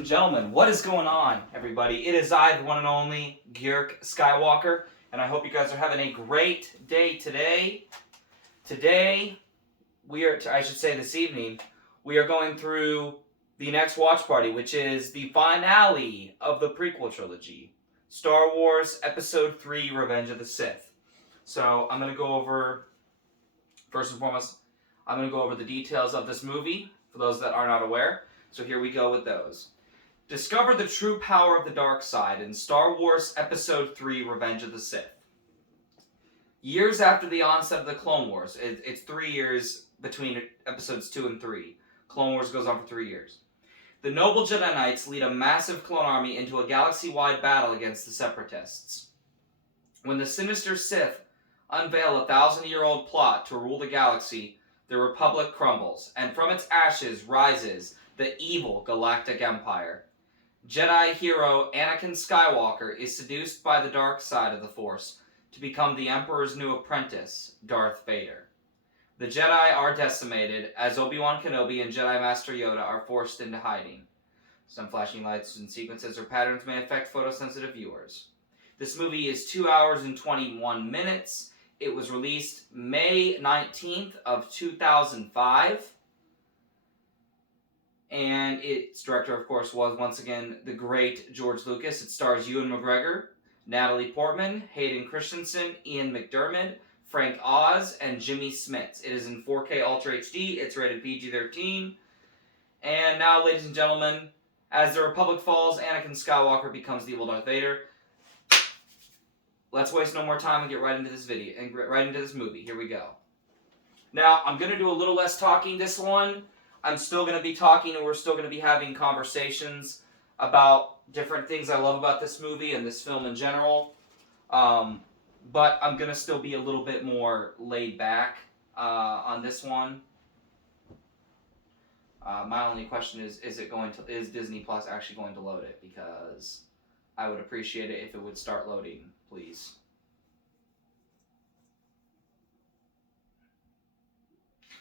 and gentlemen, what is going on, everybody? It is I, the one and only Georg Skywalker, and I hope you guys are having a great day today. Today, this evening, we are going through the next watch party, which is the finale of the prequel trilogy, Star Wars Episode 3, Revenge of the Sith. So, I'm going to go over, first and foremost, I'm going to go over the details of this movie, for those that are not aware. So here we go with those. Discover the true power of the dark side in Star Wars Episode 3, Revenge of the Sith. Years after the onset of the Clone Wars, it's 3 years between Episodes 2 and 3. Clone Wars goes on for 3 years. The noble Jedi Knights lead a massive clone army into a galaxy-wide battle against the Separatists. When the sinister Sith unveil a 1,000-year-old plot to rule the galaxy, the Republic crumbles, and from its ashes rises the evil Galactic Empire. Jedi hero Anakin Skywalker is seduced by the dark side of the Force to become the Emperor's new apprentice, Darth Vader. The Jedi are decimated as Obi-Wan Kenobi and Jedi Master Yoda are forced into hiding. Some flashing lights and sequences or patterns may affect photosensitive viewers. This movie is 2 hours and 21 minutes. It was released May 19th of 2005. And its director, of course, was once again the great George Lucas. It stars Ewan McGregor, Natalie Portman, Hayden Christensen, Ian McDiarmid, Frank Oz, and Jimmy Smits. It is in 4K Ultra HD. It's rated PG-13. And now, ladies and gentlemen, as the Republic falls, Anakin Skywalker becomes the evil Darth Vader. Let's waste no more time and get right into this video and get right into this movie. Here we go. Now, I'm going to do a little less talking this one. I'm still going to be talking, and we're still going to be having conversations about different things I love about this movie and this film in general. But I'm going to still be a little bit more laid back on this one. My only question is Disney Plus actually going to load it? Because I would appreciate it if it would start loading, please.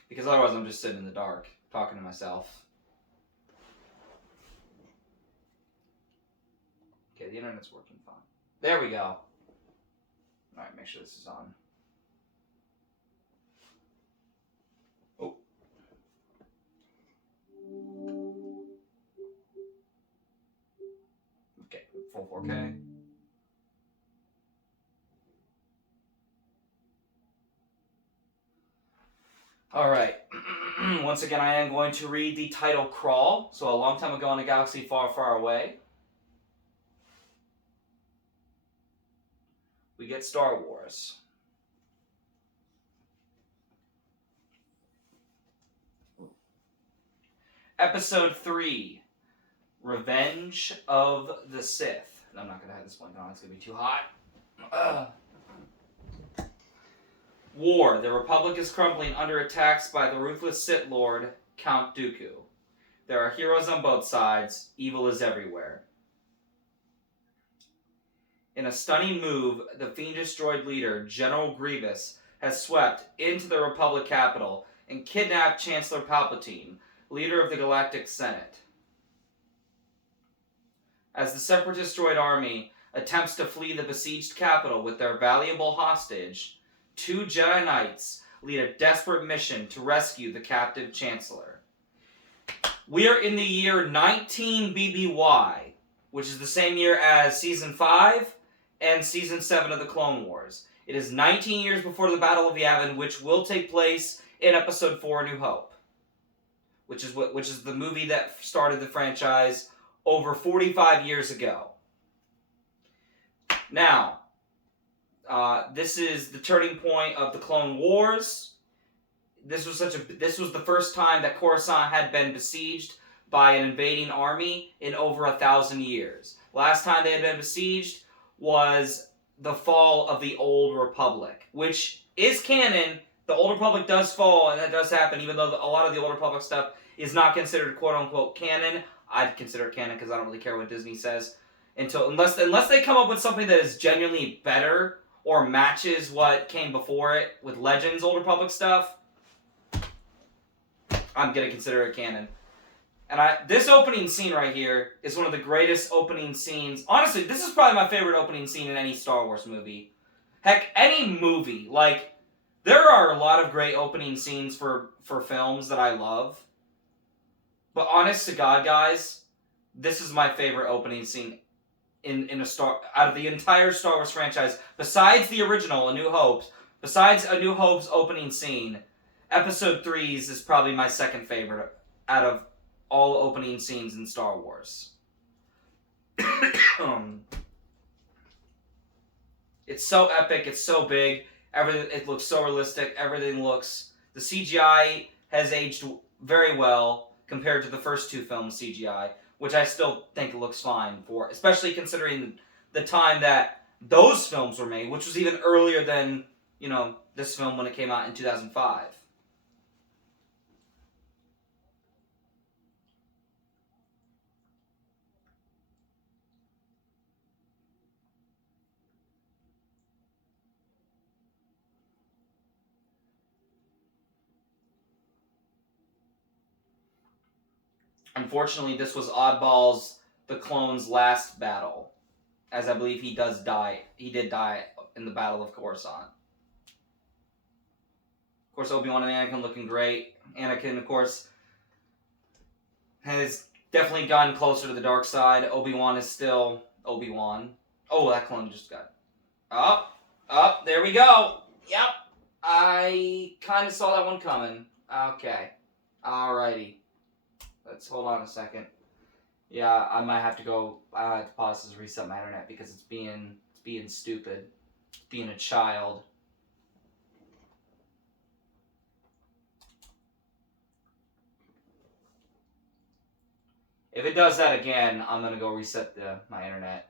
Because otherwise I'm just sitting in the dark, talking to myself. Okay, the internet's working fine. There we go. Alright, make sure this is on. Oh. Okay, full 4K. Alright, once again I am going to read the title crawl. So, a long time ago in a galaxy far, far away, we get Star Wars. Episode 3, Revenge of the Sith. I'm not going to have this blanket on, it's going to be too hot. War. The Republic is crumbling under attacks by the ruthless Sith Lord, Count Dooku. There are heroes on both sides. Evil is everywhere. In a stunning move, the fiendish droid leader, General Grievous, has swept into the Republic capital and kidnapped Chancellor Palpatine, leader of the Galactic Senate. As the Separatist droid army attempts to flee the besieged capital with their valuable hostage, 2 Jedi Knights lead a desperate mission to rescue the captive Chancellor. We are in the year 19 BBY, which is the same year as Season 5 and Season 7 of the Clone Wars. It is 19 years before the Battle of Yavin, which will take place in Episode 4, A New Hope, which is the movie that started the franchise over 45 years ago. Now, this is the turning point of the Clone Wars. This was the first time that Coruscant had been besieged by an invading army in over 1,000 years. Last time they had been besieged was the fall of the Old Republic, which is canon. The Old Republic does fall, and that does happen, even though a lot of the Old Republic stuff is not considered quote-unquote canon. I'd consider it canon because I don't really care what Disney says. Unless they come up with something that is genuinely better or matches what came before it with Legends Old Republic stuff, I'm going to consider it canon. And this opening scene right here is one of the greatest opening scenes. Honestly, this is probably my favorite opening scene in any Star Wars movie. Heck, any movie. Like, there are a lot of great opening scenes for films that I love. But honest to God, guys, this is my favorite opening scene out of the entire Star Wars franchise. Besides the original, A New Hope, besides A New Hope's opening scene, Episode 3's is probably my second favorite out of all opening scenes in Star Wars. It's so epic, it's so big, it looks so realistic, the CGI has aged very well compared to the first two films CGI, which I still think looks fine for, especially considering the time that those films were made, which was even earlier than, this film when it came out in 2005. Unfortunately, this was Oddball's the clone's last battle, as I believe he did die in the Battle of Coruscant. Of course, Obi-Wan and Anakin looking great. Anakin, of course, has definitely gotten closer to the dark side. Obi-Wan is still Obi-Wan. Oh, that clone just got... Up, there we go. Yep. I kind of saw that one coming. Okay. Alrighty. Let's hold on a second. Yeah, I might have to go. I have to pause this, reset my internet because it's being stupid. It's being a child. If it does that again, I'm gonna go reset my internet.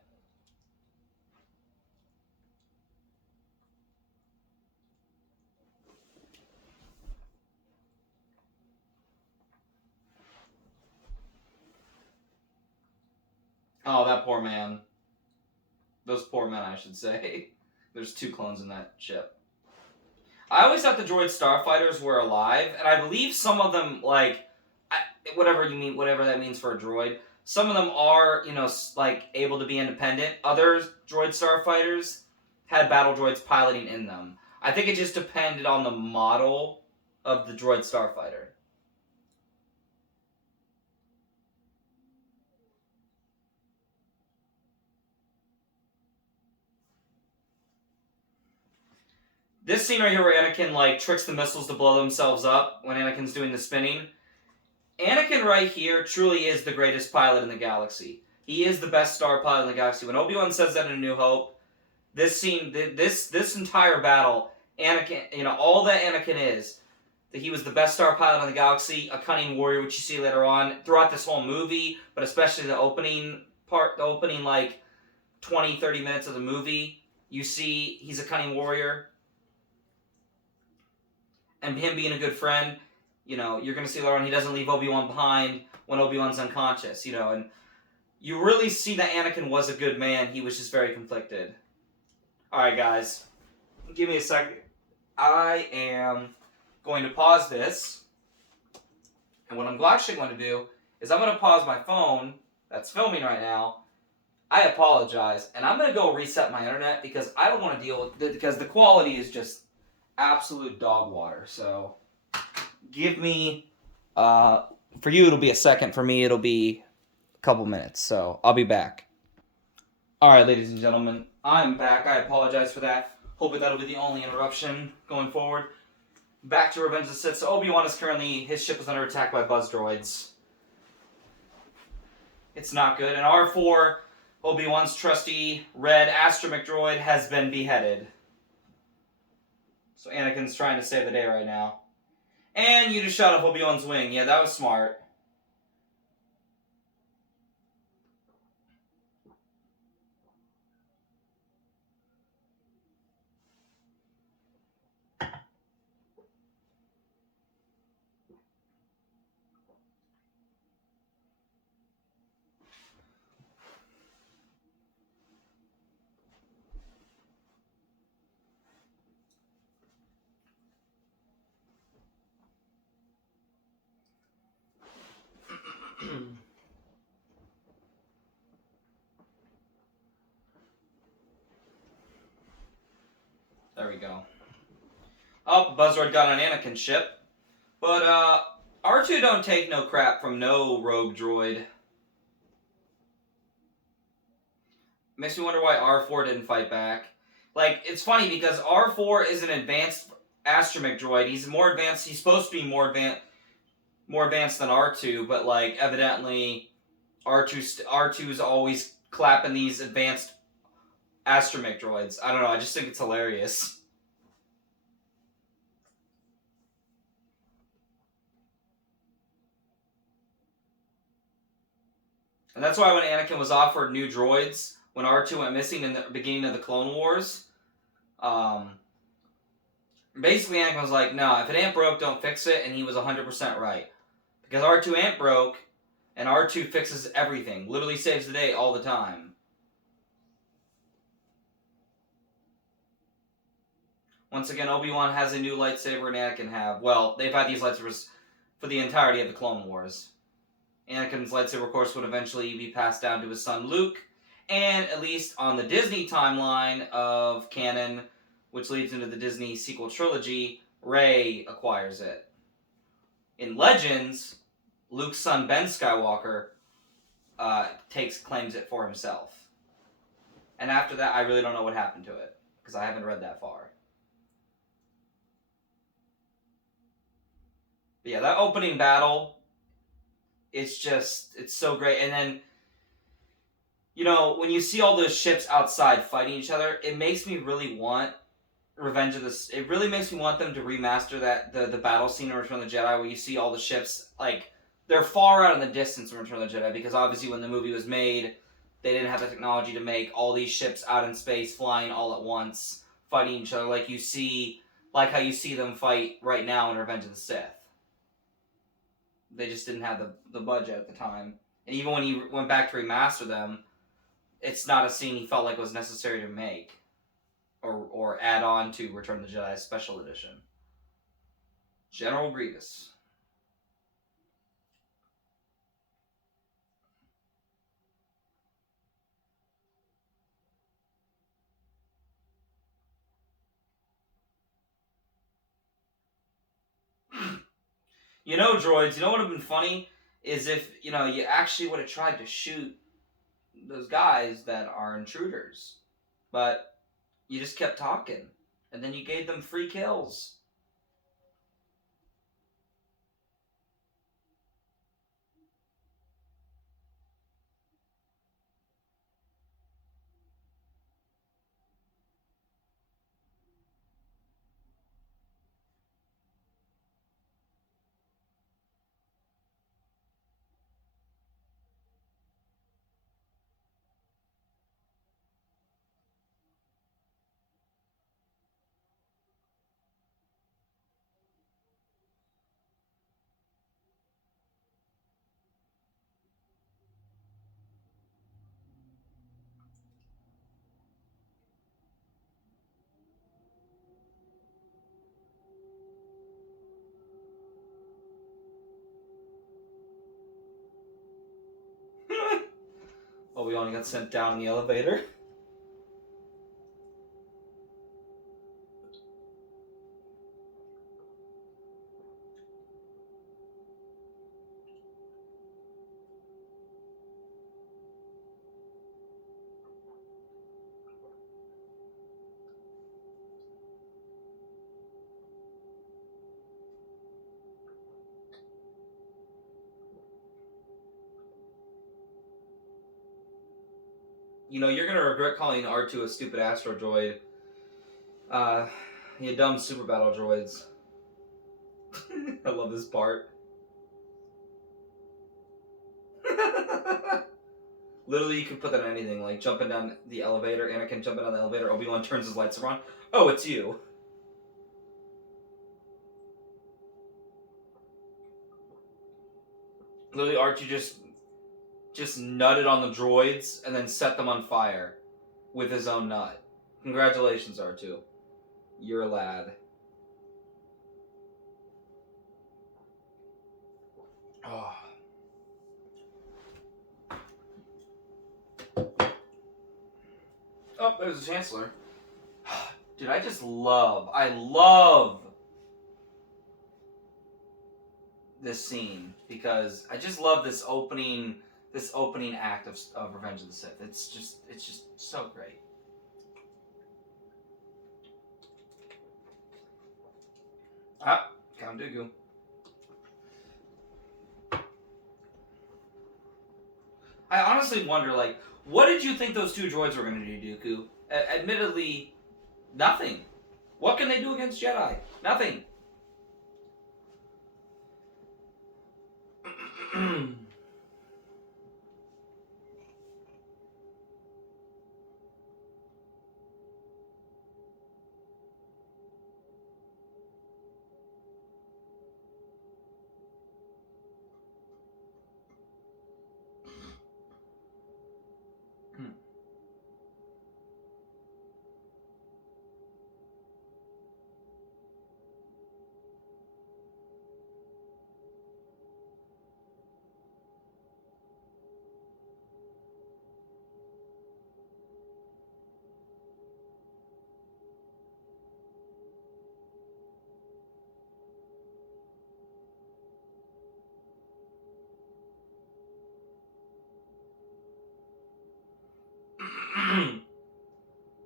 Oh, that poor man. Those poor men, I should say. There's 2 clones in that ship. I always thought the droid starfighters were alive, and I believe some of them, whatever that means for a droid, some of them are, able to be independent. Other droid starfighters had battle droids piloting in them. I think it just depended on the model of the droid starfighter. This scene right here where Anakin, tricks the missiles to blow themselves up when Anakin's doing the spinning. Anakin right here truly is the greatest pilot in the galaxy. He is the best star pilot in the galaxy. When Obi-Wan says that in A New Hope, this scene, this entire battle, Anakin, all that Anakin is, that he was the best star pilot in the galaxy, a cunning warrior, which you see later on, throughout this whole movie, but especially the opening 20, 30 minutes of the movie, you see he's a cunning warrior. And him being a good friend, you're going to see later on he doesn't leave Obi-Wan behind when Obi-Wan's unconscious, and you really see that Anakin was a good man. He was just very conflicted. Alright, guys. Give me a second. I am going to pause this. And what I'm actually going to do is I'm going to pause my phone that's filming right now. I apologize. And I'm going to go reset my internet because I don't want to deal with it because the quality is just absolute dog water. So give me for you it'll be a second, for me it'll be a couple minutes, so I'll be back. Alright, ladies and gentlemen, I'm back. I apologize for that. Hoping that'll be the only interruption going forward. Back to Revenge of the Sith. So Obi-Wan is currently, his ship is under attack by buzz droids. It's not good. And R4, Obi-Wan's trusty red astromech droid, has been beheaded. So Anakin's trying to save the day right now. And you just shot off Obi-Wan's wing. Yeah, that was smart. There we go. Oh, Buzzard got an Anakin ship. But, R2 don't take no crap from no rogue droid. Makes me wonder why R4 didn't fight back. Like, it's funny because R4 is an advanced astromech droid. He's more advanced. He's supposed to be more advanced than R2, but, like, evidently R2's always clapping these advanced astromech droids. I don't know, I just think it's hilarious. And that's why when Anakin was offered new droids, when R2 went missing in the beginning of the Clone Wars, basically Anakin was like, no, if it ain't broke, don't fix it, and he was 100% right. Because R2 ain't broke, and R2 fixes everything. Literally saves the day all the time. Once again, Obi-Wan has a new lightsaber and Anakin have. Well, they've had these lightsabers for the entirety of the Clone Wars. Anakin's lightsaber, of course, would eventually be passed down to his son Luke. And at least on the Disney timeline of canon, which leads into the Disney sequel trilogy, Rey acquires it. In Legends, Luke's son Ben Skywalker claims it for himself. And after that, I really don't know what happened to it, because I haven't read that far. But yeah, that opening battle, it's so great. And then, you know, when you see all those ships outside fighting each other, it makes me really want Revenge of the... It really makes me want them to remaster the battle scene in Return of the Jedi, where you see all the ships, like, they're far out in the distance in Return of the Jedi, because obviously when the movie was made, they didn't have the technology to make all these ships out in space, flying all at once, fighting each other, like how you see them fight right now in Revenge of the Sith. They just didn't have the budget at the time. And even when he went back to remaster them, it's not a scene he felt like was necessary to make. Or add on to Return of the Jedi Special Edition. General Grievous. You know, droids, you know what would have been funny? Is if, you know, you actually would have tried to shoot those guys that are intruders. But you just kept talking. And then you gave them free kills. Obi-Wan got sent down in the elevator. You know, you're gonna regret calling R2 a stupid astro droid. You dumb super battle droids. I love this part. Literally, you could put that on anything, like jumping down the elevator, Anakin jumping down the elevator, Obi-Wan turns his lights on. Oh, it's you. Literally, R2 just nutted on the droids and then set them on fire with his own nut. Congratulations, R2. You're a lad. Oh. Oh, there's the Chancellor. Dude, I love this scene because I just love this opening act of Revenge of the Sith. It's just so great. Ah, Count Dooku. I honestly wonder, like, what did you think those two droids were going to do, Dooku? Admittedly, nothing. What can they do against Jedi? Nothing.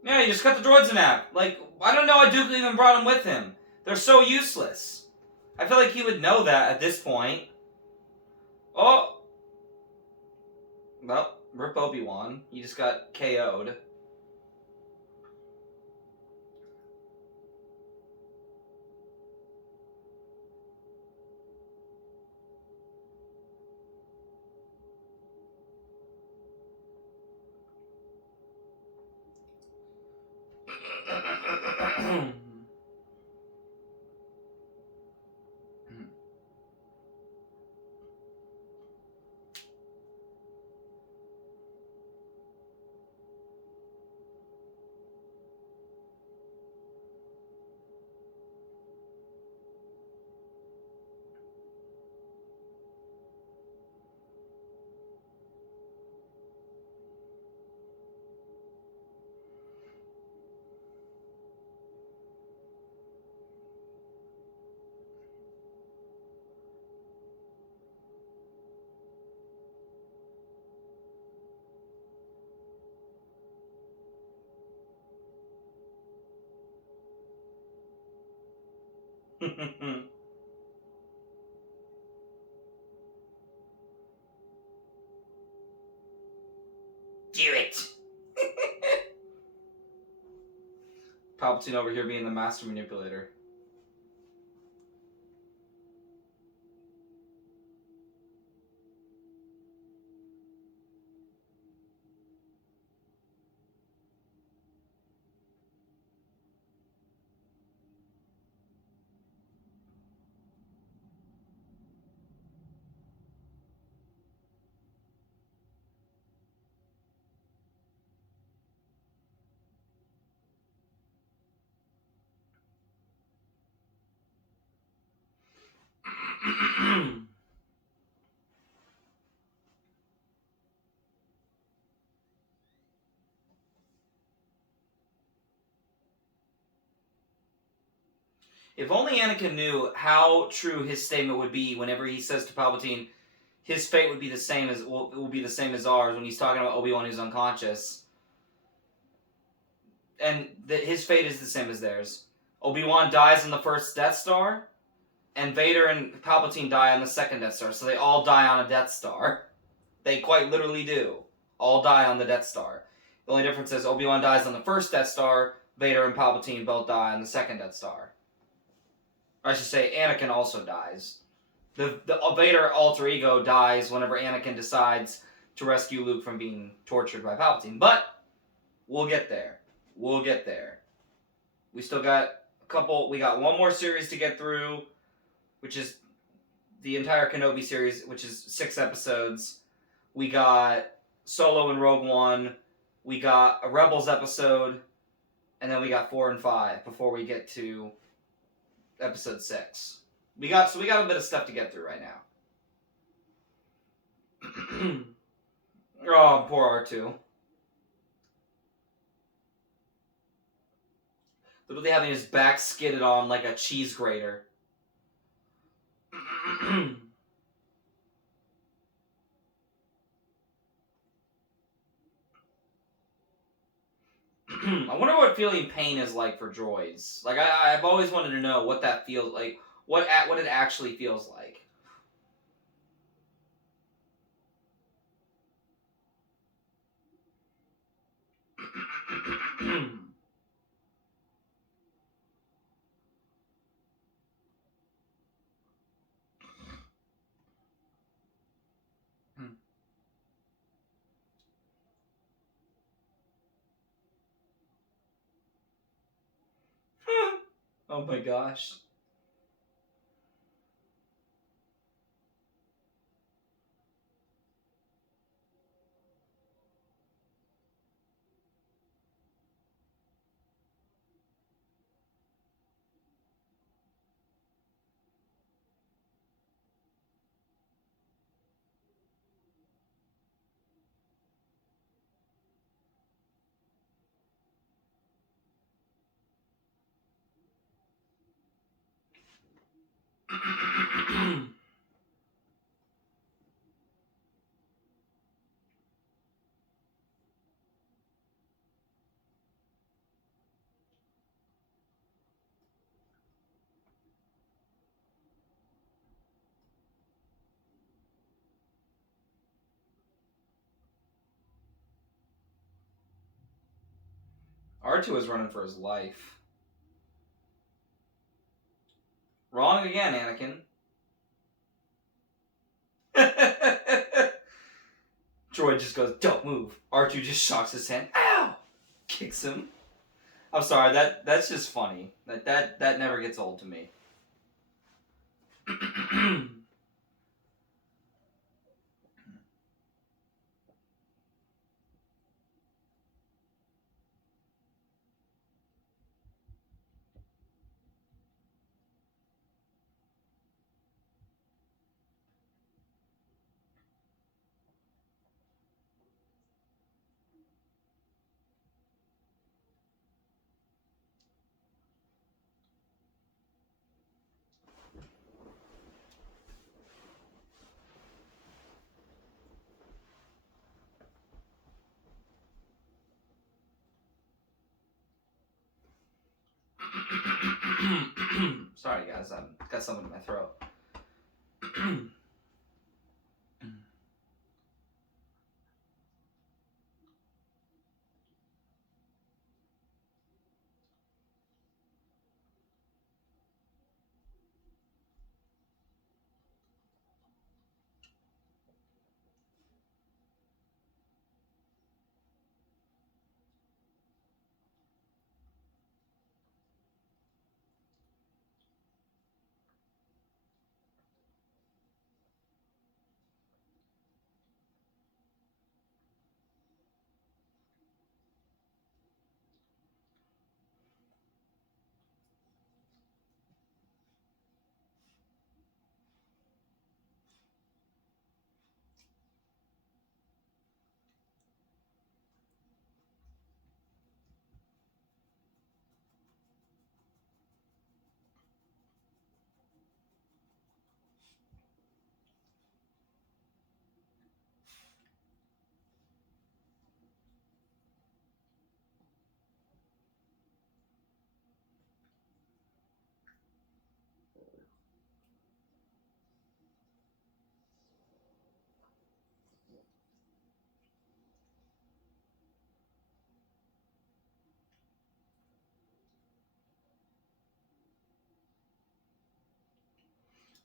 Yeah, he just cut the droids in half. Like, I don't know why Dooku even brought him with him. They're so useless. I feel like he would know that at this point. Oh! Well, rip Obi-Wan. He just got KO'd. Do it! Palpatine over here being the master manipulator. If only Anakin knew how true his statement would be whenever he says to Palpatine, his fate would be the same as will be the same as ours when he's talking about Obi-Wan who's unconscious, and his fate is the same as theirs. Obi-Wan dies on the first Death Star, and Vader and Palpatine die on the second Death Star. So they all die on a Death Star. They quite literally do. All die on the Death Star. The only difference is Obi-Wan dies on the first Death Star, Vader and Palpatine both die on the second Death Star. I should say Anakin also dies. The Vader alter ego dies whenever Anakin decides to rescue Luke from being tortured by Palpatine. But we'll get there. We'll get there. We still got we got one more series to get through, which is the entire Kenobi series, which is 6 episodes. We got Solo and Rogue One. We got a Rebels episode. And then we got 4 and 5 before we get to episode 6. We got a bit of stuff to get through right now. Oh, poor R2. Literally having his back skidded on like a cheese grater. I wonder what feeling pain is like for droids. Like I've always wanted to know what that feels like. What it actually feels like. Oh my gosh. R2 is running for his life. Wrong again, Anakin. Droid just goes, "Don't move." R2 just shocks his hand. Ow! Kicks him. I'm sorry, that's just funny. That never gets old to me. Sorry guys, I've got something in my throat.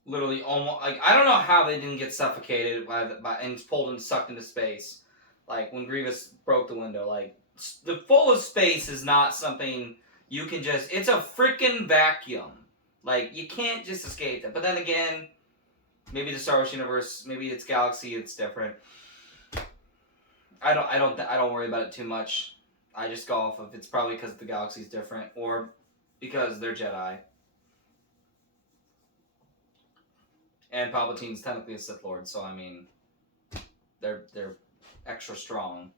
Literally, almost like I don't know how they didn't get suffocated by and pulled and sucked into space, like when Grievous broke the window. Like the full of space is not something you can just. It's a freaking vacuum. Like you can't just escape that. But then again, maybe the Star Wars universe, maybe it's galaxy, it's different. I don't worry about it too much. I just go off of it's probably because the galaxy's different or because they're Jedi. And Palpatine's technically a Sith Lord, so I mean, they're extra strong.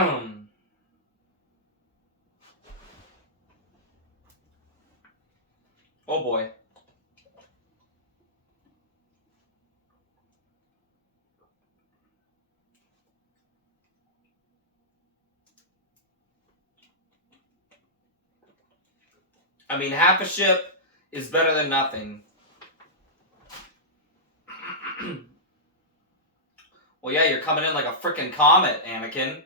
Oh boy. I mean, half a ship is better than nothing. Well, yeah, you're coming in like a freaking comet, Anakin.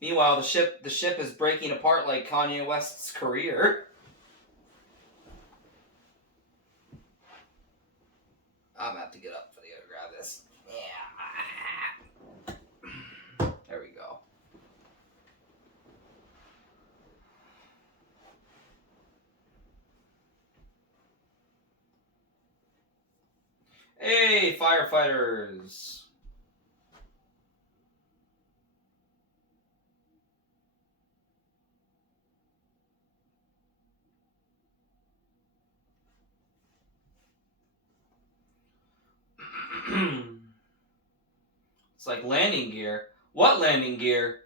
Meanwhile, the ship is breaking apart like Kanye West's career. I'm gonna have to get up for the to grab this. Yeah. There we go. Hey, firefighters. It's like landing gear. What landing gear?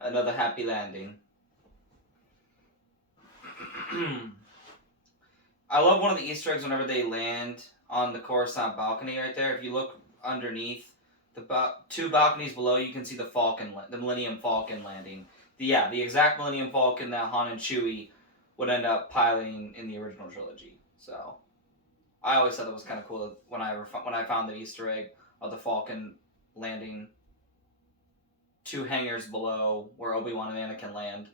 Another happy landing. I love one of the Easter eggs whenever they land on the Coruscant balcony right there. If you look underneath the two balconies below, you can see the Falcon, the Millennium Falcon landing. The exact Millennium Falcon that Han and Chewie would end up piloting in the original trilogy. So I always thought that was kind of cool when I found the Easter egg of the Falcon landing 2 hangars below where Obi-Wan and Anakin land.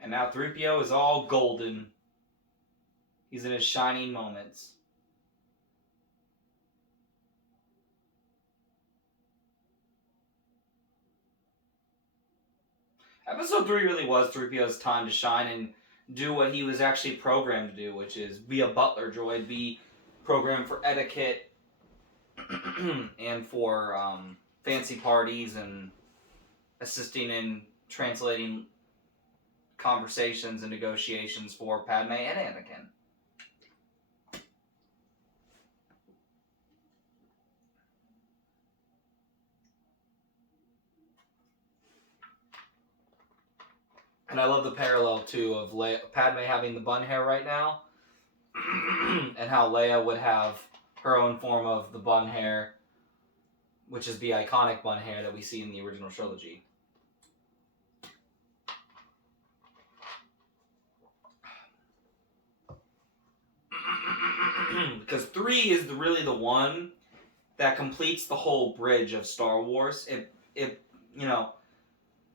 And now 3PO is all golden. He's in his shining moments. Episode 3 really was 3PO's time to shine and do what he was actually programmed to do, which is be a butler droid, be programmed for etiquette and for fancy parties and assisting in translating conversations and negotiations for Padme and Anakin. And I love the parallel, too, of Padme having the bun hair right now, and how Leia would have her own form of the bun hair, which is the iconic bun hair that we see in the original trilogy. Because 3 is really the one that completes the whole bridge of Star Wars.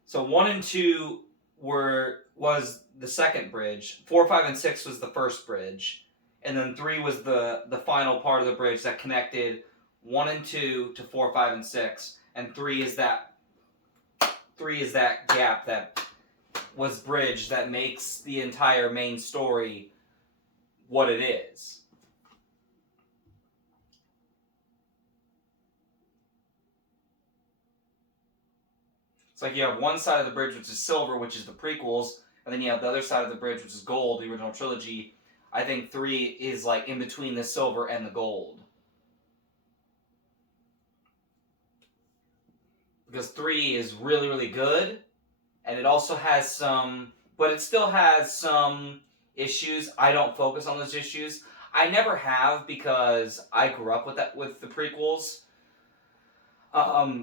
So 1 and 2 was the second bridge. 4, 5, and 6 was the first bridge. and then 3 was the final part of the bridge that connected 1 and 2 to 4, 5, and 6, and 3 is that gap that was bridged that makes the entire main story what it is. It's like you have one side of the bridge which is silver, which is the prequels, and then you have the other side of the bridge which is gold, the original trilogy. I think 3 is like in between the silver and the gold. Because 3 is really, really good, and it also has some, but it still has some issues. I don't focus on those issues. I never have, because I grew up with the prequels.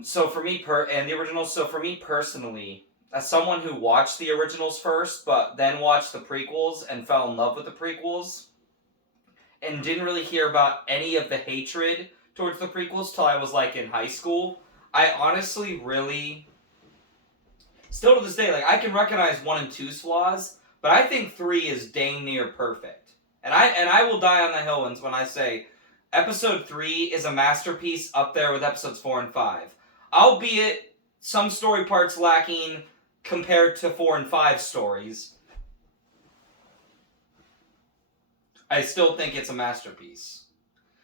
So for me and the originals. So for me personally, as someone who watched the originals first, but then watched the prequels and fell in love with the prequels, and didn't really hear about any of the hatred towards the prequels till I was like in high school, I honestly really, still to this day, like I can recognize 1 and 2's flaws, but I think 3 is dang near perfect. And I will die on the hill when I say Episode 3 is a masterpiece up there with Episodes 4 and 5. Albeit some story parts lacking compared to 4 and 5 stories, I still think it's a masterpiece.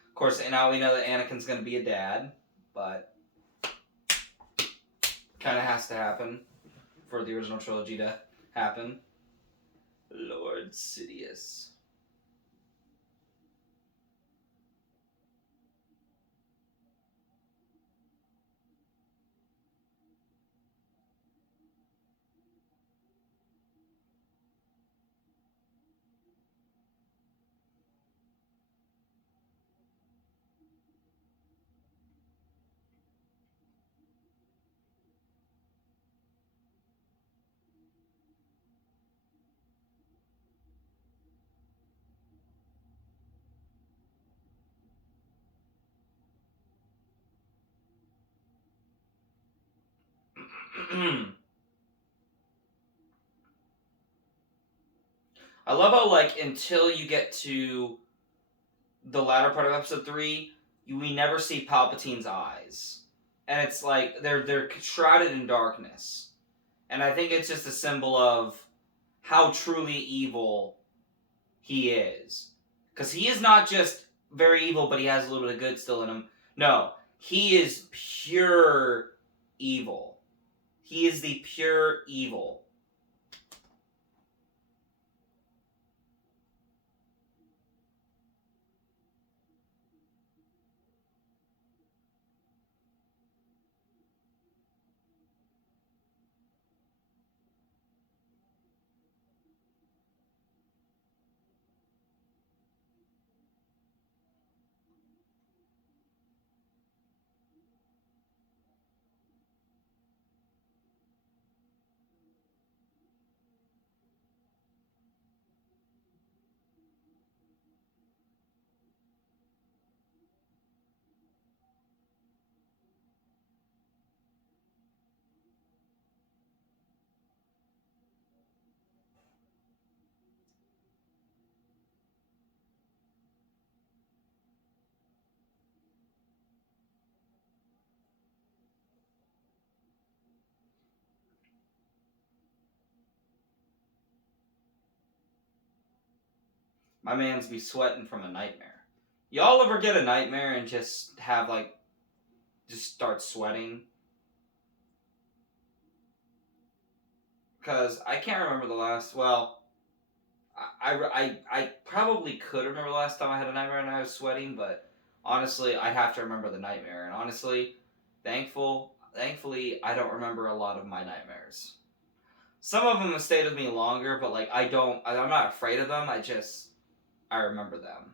Of course, now we know that Anakin's going to be a dad, but kind of has to happen for the original trilogy to happen. Lord Sidious. I love how, like, until you get to the latter part of Episode 3, we never see Palpatine's eyes. And it's like, they're shrouded in darkness. And I think it's just a symbol of how truly evil he is. Because he is not just very evil, but he has a little bit of good still in him. No, he is pure evil. He is the pure evil. My man's be sweating from a nightmare. Y'all ever get a nightmare and just have, like, just start sweating? Because I can't remember the last, well, I probably could remember the last time I had a nightmare and I was sweating, but honestly, I'd have to remember the nightmare. And honestly, thankfully, I don't remember a lot of my nightmares. Some of them have stayed with me longer, but, like, I'm not afraid of them, I remember them.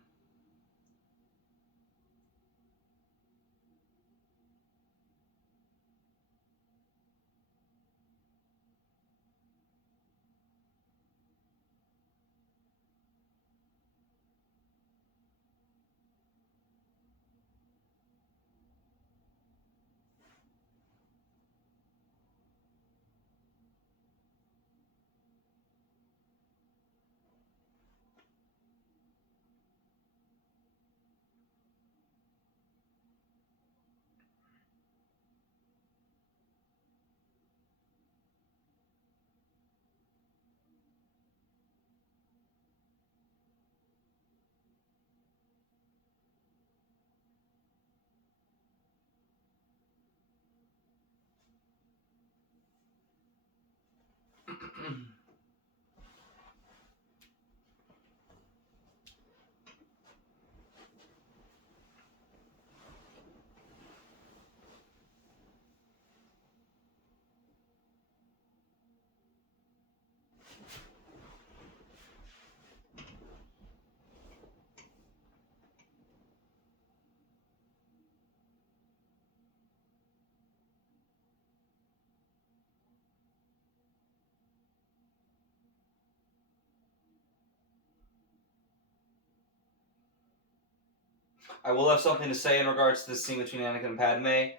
I will have something to say in regards to this scene between Anakin and Padme,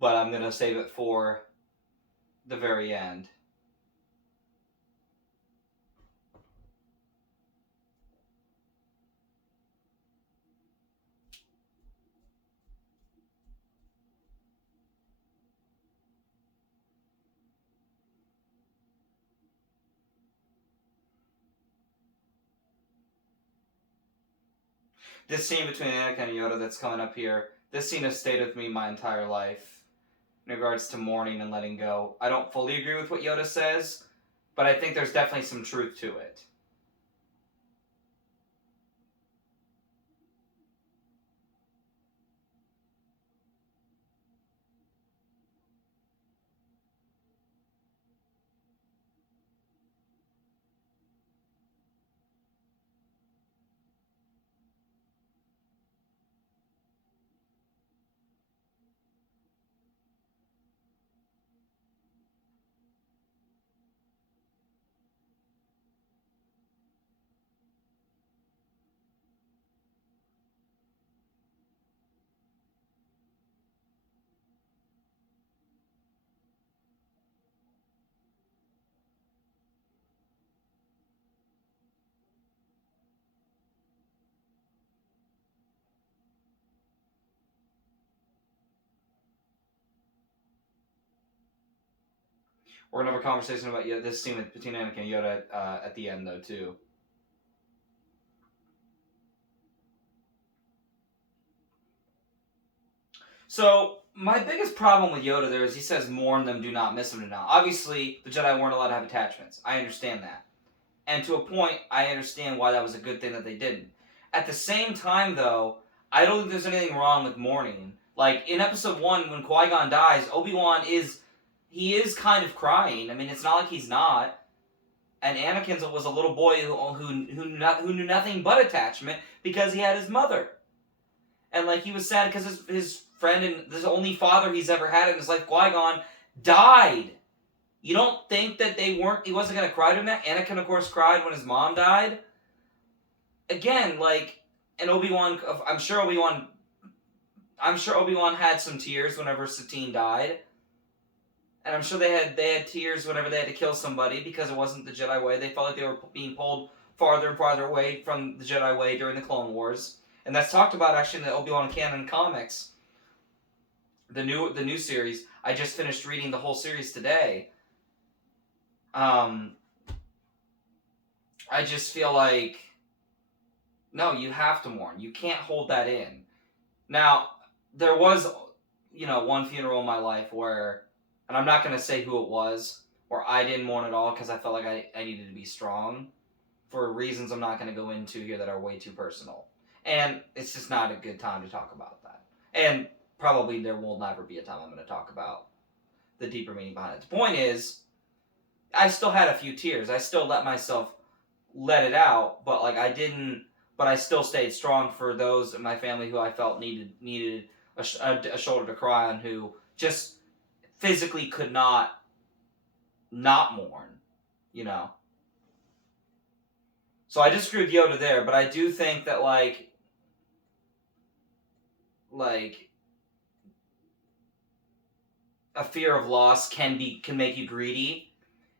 but I'm going to save it for the very end. This scene between Anakin and Yoda that's coming up here, this scene has stayed with me my entire life in regards to mourning and letting go. I don't fully agree with what Yoda says, but I think there's definitely some truth to it. We're gonna have a conversation about this scene between Anakin and Yoda at the end, though, too. So, my biggest problem with Yoda there is he says, mourn them, do not miss them to now. Obviously, the Jedi weren't allowed to have attachments. I understand that. And to a point, I understand why that was a good thing that they didn't. At the same time, though, I don't think there's anything wrong with mourning. Like, in Episode 1, when Qui-Gon dies, Obi-Wan is kind of crying. I mean, it's not like he's not. And Anakin was a little boy who knew nothing but attachment because he had his mother. And, like, he was sad because his friend and the only father he's ever had in his life, Qui-Gon, died. You don't think that he wasn't going to cry during that? Anakin, of course, cried when his mom died. Again, like, and Obi-Wan, I'm sure Obi-Wan had some tears whenever Satine died. And I'm sure they had tears whenever they had to kill somebody because it wasn't the Jedi way. They felt like they were being pulled farther and farther away from the Jedi way during the Clone Wars. And that's talked about, actually, in the Obi-Wan canon comics. The new series. I just finished reading the whole series today. I just feel like, no, you have to mourn. You can't hold that in. Now, there was, one funeral in my life where, and I'm not going to say who it was, where I didn't mourn at all because I felt like I needed to be strong for reasons I'm not going to go into here that are way too personal. And it's just not a good time to talk about that. And probably there will never be a time I'm going to talk about the deeper meaning behind it. The point is, I still had a few tears. I still let myself let it out, but I still stayed strong for those in my family who I felt needed a shoulder to cry on, who just physically could not mourn, So I disagree with Yoda there, but I do think that like a fear of loss can make you greedy.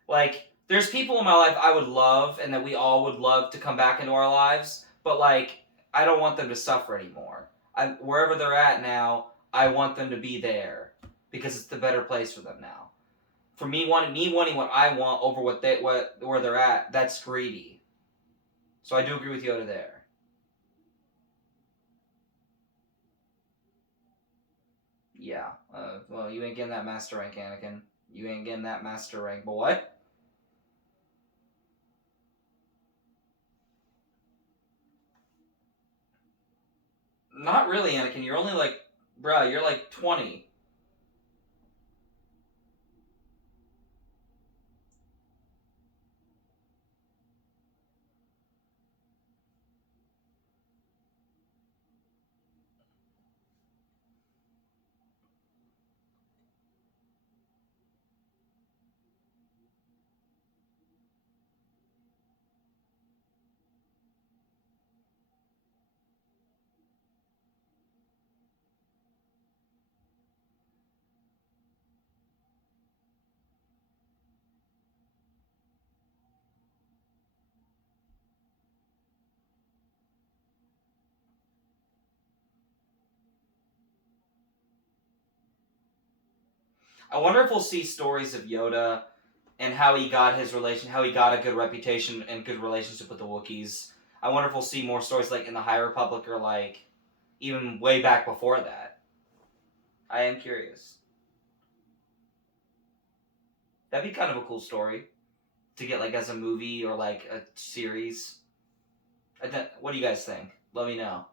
Like, there's people in my life I would love and that we all would love to come back into our lives, but like, I don't want them to suffer anymore. Wherever they're at now, I want them to be there because it's the better place for them now. For me wanting what I want over where they're at, that's greedy. So I do agree with Yoda there. Yeah. Well, you ain't getting that master rank, Anakin. You ain't getting that master rank, boy. Not really, Anakin. You're only like, bruh, you're like 20. I wonder if we'll see stories of Yoda and how he got how he got a good reputation and good relationship with the Wookiees. I wonder if we'll see more stories like in the High Republic or like even way back before that. I am curious. That'd be kind of a cool story to get like as a movie or like a series. What do you guys think? Let me know.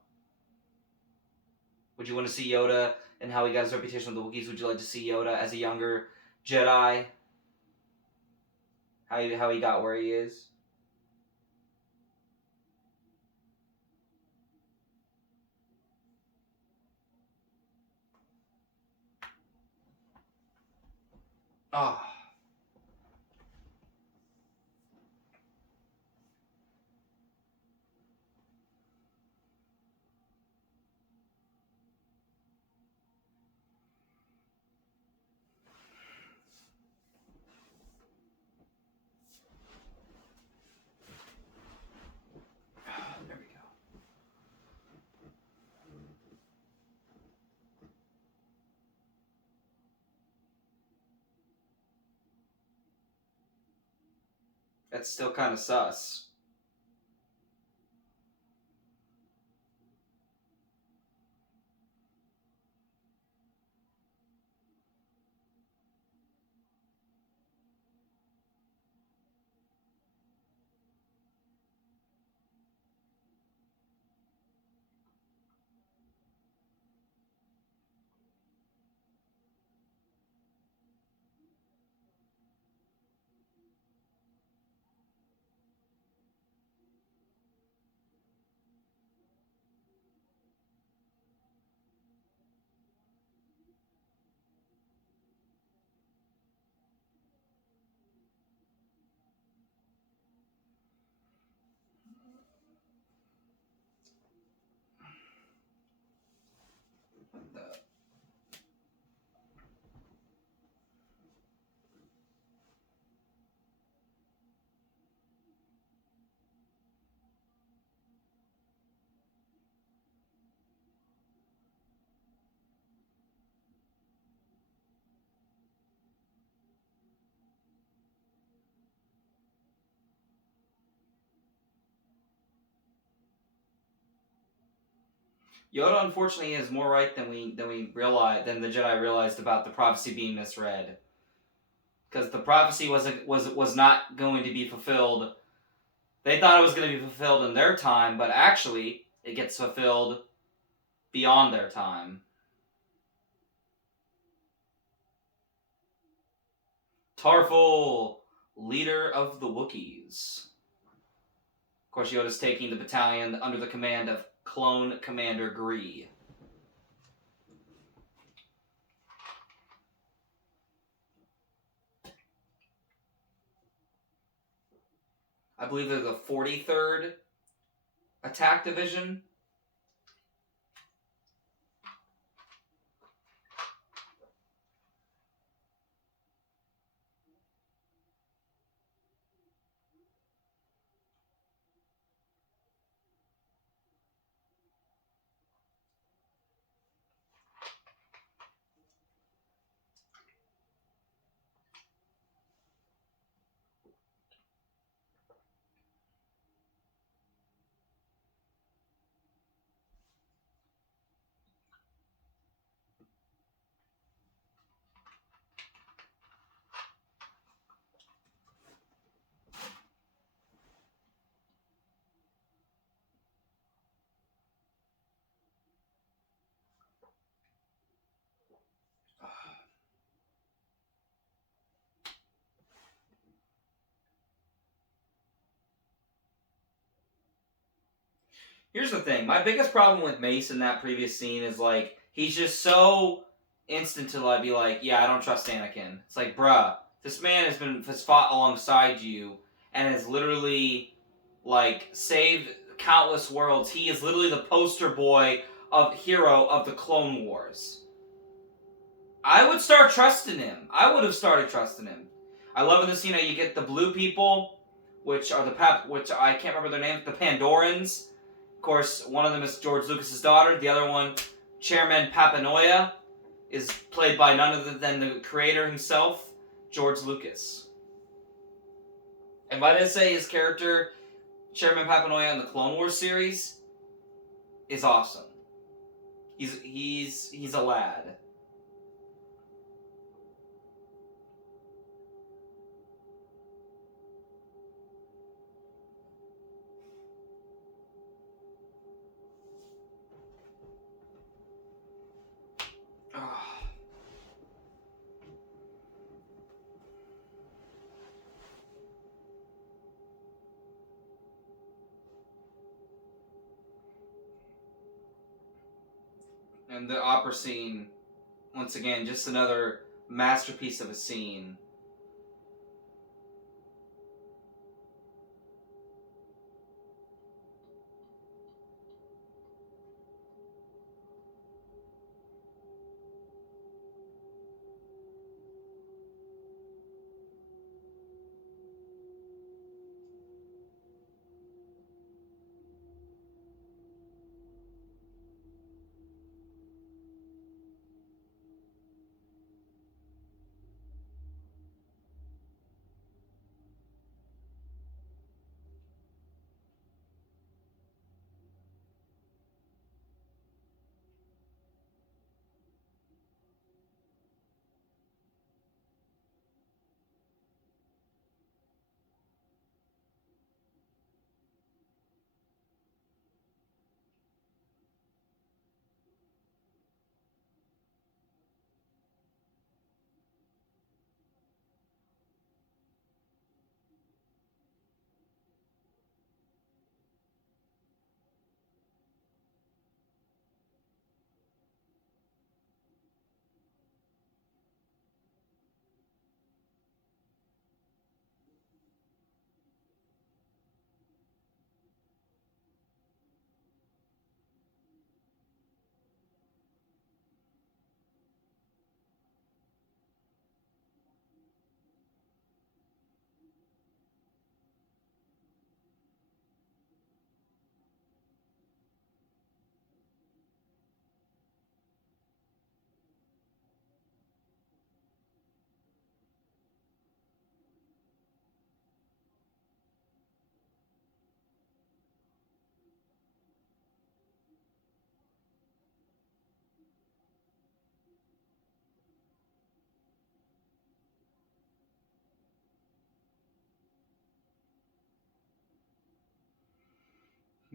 Would you want to see Yoda and how he got his reputation with the Wookiees? Would you like to see Yoda as a younger Jedi? How he got where he is? Oh. There we go. That's still kind of sus. Yoda unfortunately is more right than we realized than the Jedi realized about the prophecy being misread. Because the prophecy was not going to be fulfilled. They thought it was going to be fulfilled in their time, but actually it gets fulfilled beyond their time. Tarful, leader of the Wookiees. Of course, Yoda's taking the battalion under the command of Clone Commander Gree. I believe they're the 43rd Attack Division. Here's the thing. My biggest problem with Mace in that previous scene is, like, he's just so instant to, like, be like, yeah, I don't trust Anakin. It's like, bruh, this man has fought alongside you and has literally, like, saved countless worlds. He is literally the poster boy hero of the Clone Wars. I would start trusting him. I would have started trusting him. I love in this scene how you get the blue people, which are which I can't remember their names, the Pandorans. Of course, one of them is George Lucas's daughter. The other one, Chairman Papanoia, is played by none other than the creator himself, George Lucas. And might I say his character, Chairman Papanoia in the Clone Wars series, is awesome. He's a lad. And the opera scene, once again, just another masterpiece of a scene.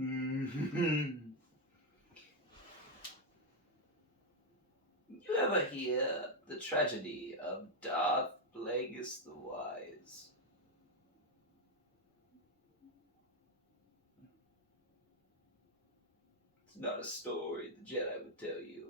You ever hear the tragedy of Darth Plagueis the Wise? It's not a story the Jedi would tell you.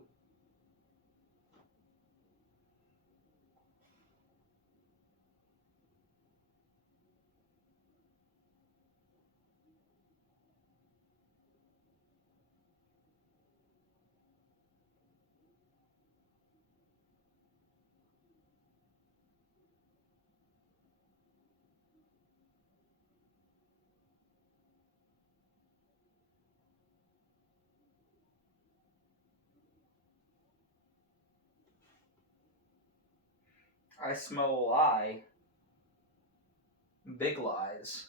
I smell a lie. Big lies.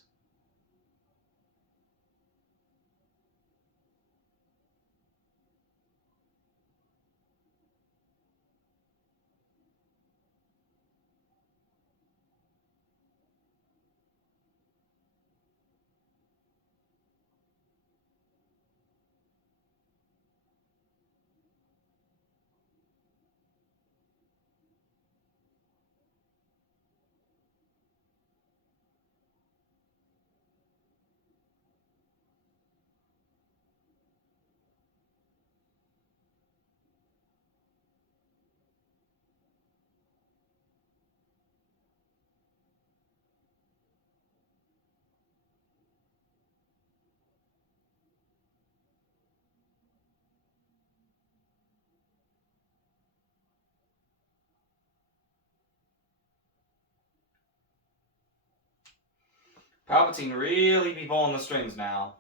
Palpatine really be pulling the strings now.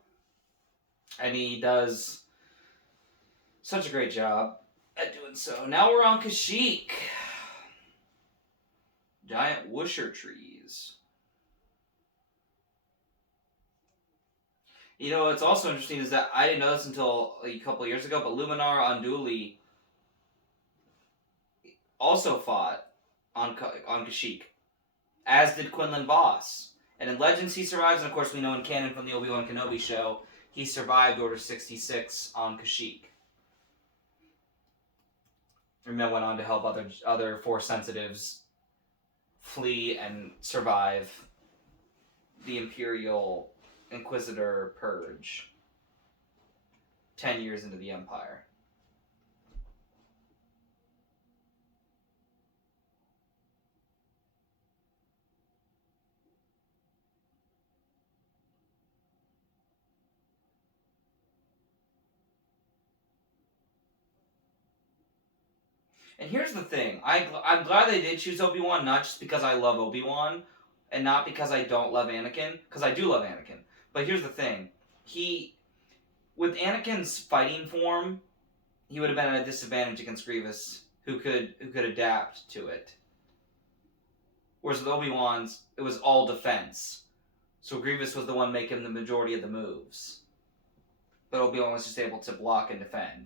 And he does such a great job at doing So now we're on Kashyyyk. Giant Wusher trees. You know, what's also interesting is that I didn't know this until a couple of years ago, but Luminara Unduli also fought on Kashyyyk, as did Quinlan Voss. And in Legends he survives, and of course we know in canon from the Obi-Wan Kenobi show, he survived Order 66 on Kashyyyk. And then went on to help other Force sensitives flee and survive the Imperial Inquisitor purge 10 years into the Empire. And here's the thing. I'm glad they did choose Obi-Wan, not just because I love Obi-Wan, and not because I don't love Anakin, because I do love Anakin. But here's the thing. With Anakin's fighting form, he would have been at a disadvantage against Grievous, who could adapt to it. Whereas with Obi-Wan's, it was all defense. So Grievous was the one making the majority of the moves. But Obi-Wan was just able to block and defend.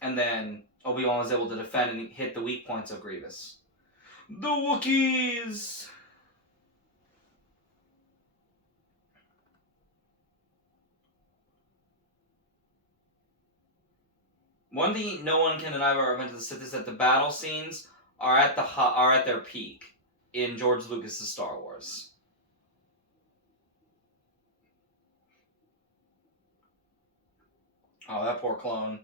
And then Obi-Wan was able to defend and hit the weak points of Grievous. The Wookiees! One thing no one can deny about Revenge of the Sith is that the battle scenes are at their peak in George Lucas's Star Wars. Oh, that poor clone.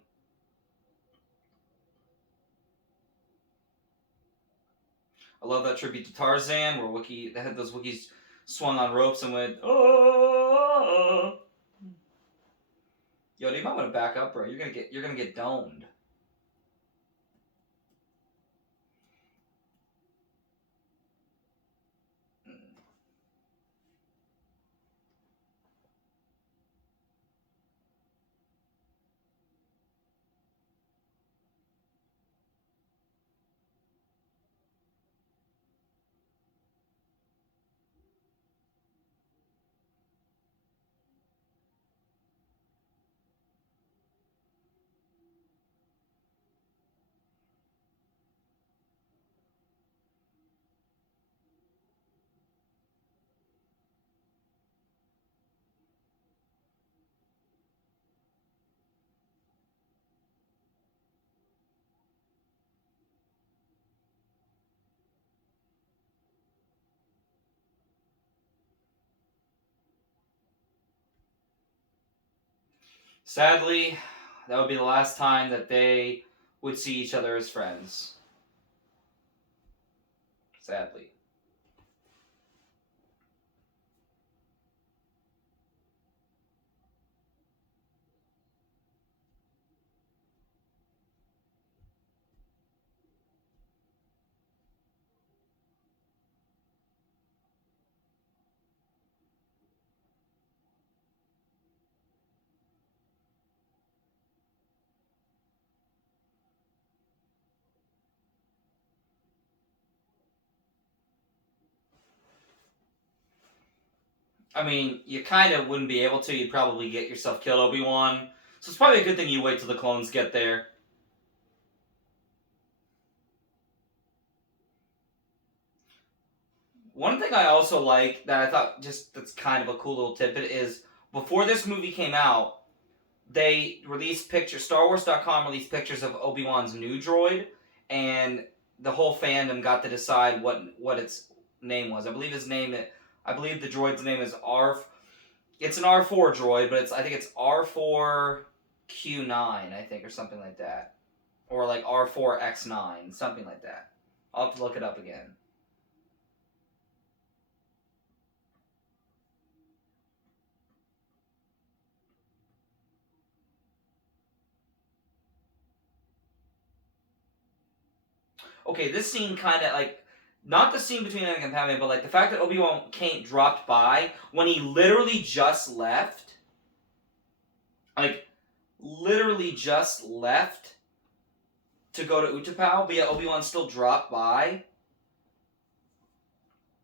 I love that tribute to Tarzan, where they had those Wookiees swung on ropes and went, oh. Yo, you might want to back up, bro. You're gonna get domed. Sadly, that would be the last time that they would see each other as friends. Sadly. I mean, you kind of wouldn't be able to. You'd probably get yourself killed, Obi-Wan. So it's probably a good thing you wait till the clones get there. One thing I also like that I thought that's kind of a cool little tidbit is before this movie came out, they released pictures. StarWars.com released pictures of Obi-Wan's new droid, and the whole fandom got to decide what its name was. I believe the droid's name is R. It's an R4 droid, but I think it's R4Q9, I think, or something like that, or like R4X9, something like that. I'll have to look it up again. Okay, this scene kind of like, not the scene between Anakin and Padme, but like the fact that Obi-Wan dropped by when he literally just left. Like, literally just left to go to Utapau, but yet Obi-Wan still dropped by.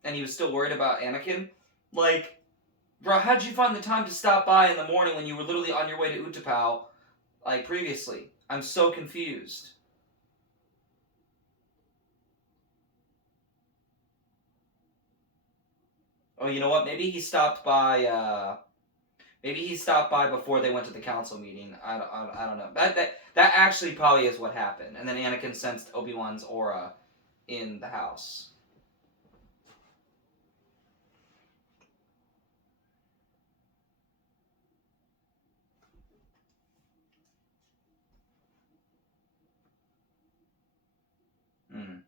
And he was still worried about Anakin. Like, bro, how'd you find the time to stop by in the morning when you were literally on your way to Utapau, like, previously? I'm so confused. Oh, you know what? Maybe he stopped by, maybe he stopped by before they went to the council meeting. I don't know. That actually probably is what happened. And then Anakin sensed Obi-Wan's aura in the house. Hmm.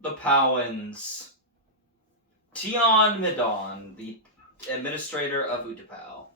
The Powans. Tion Midon, the administrator of Utapau.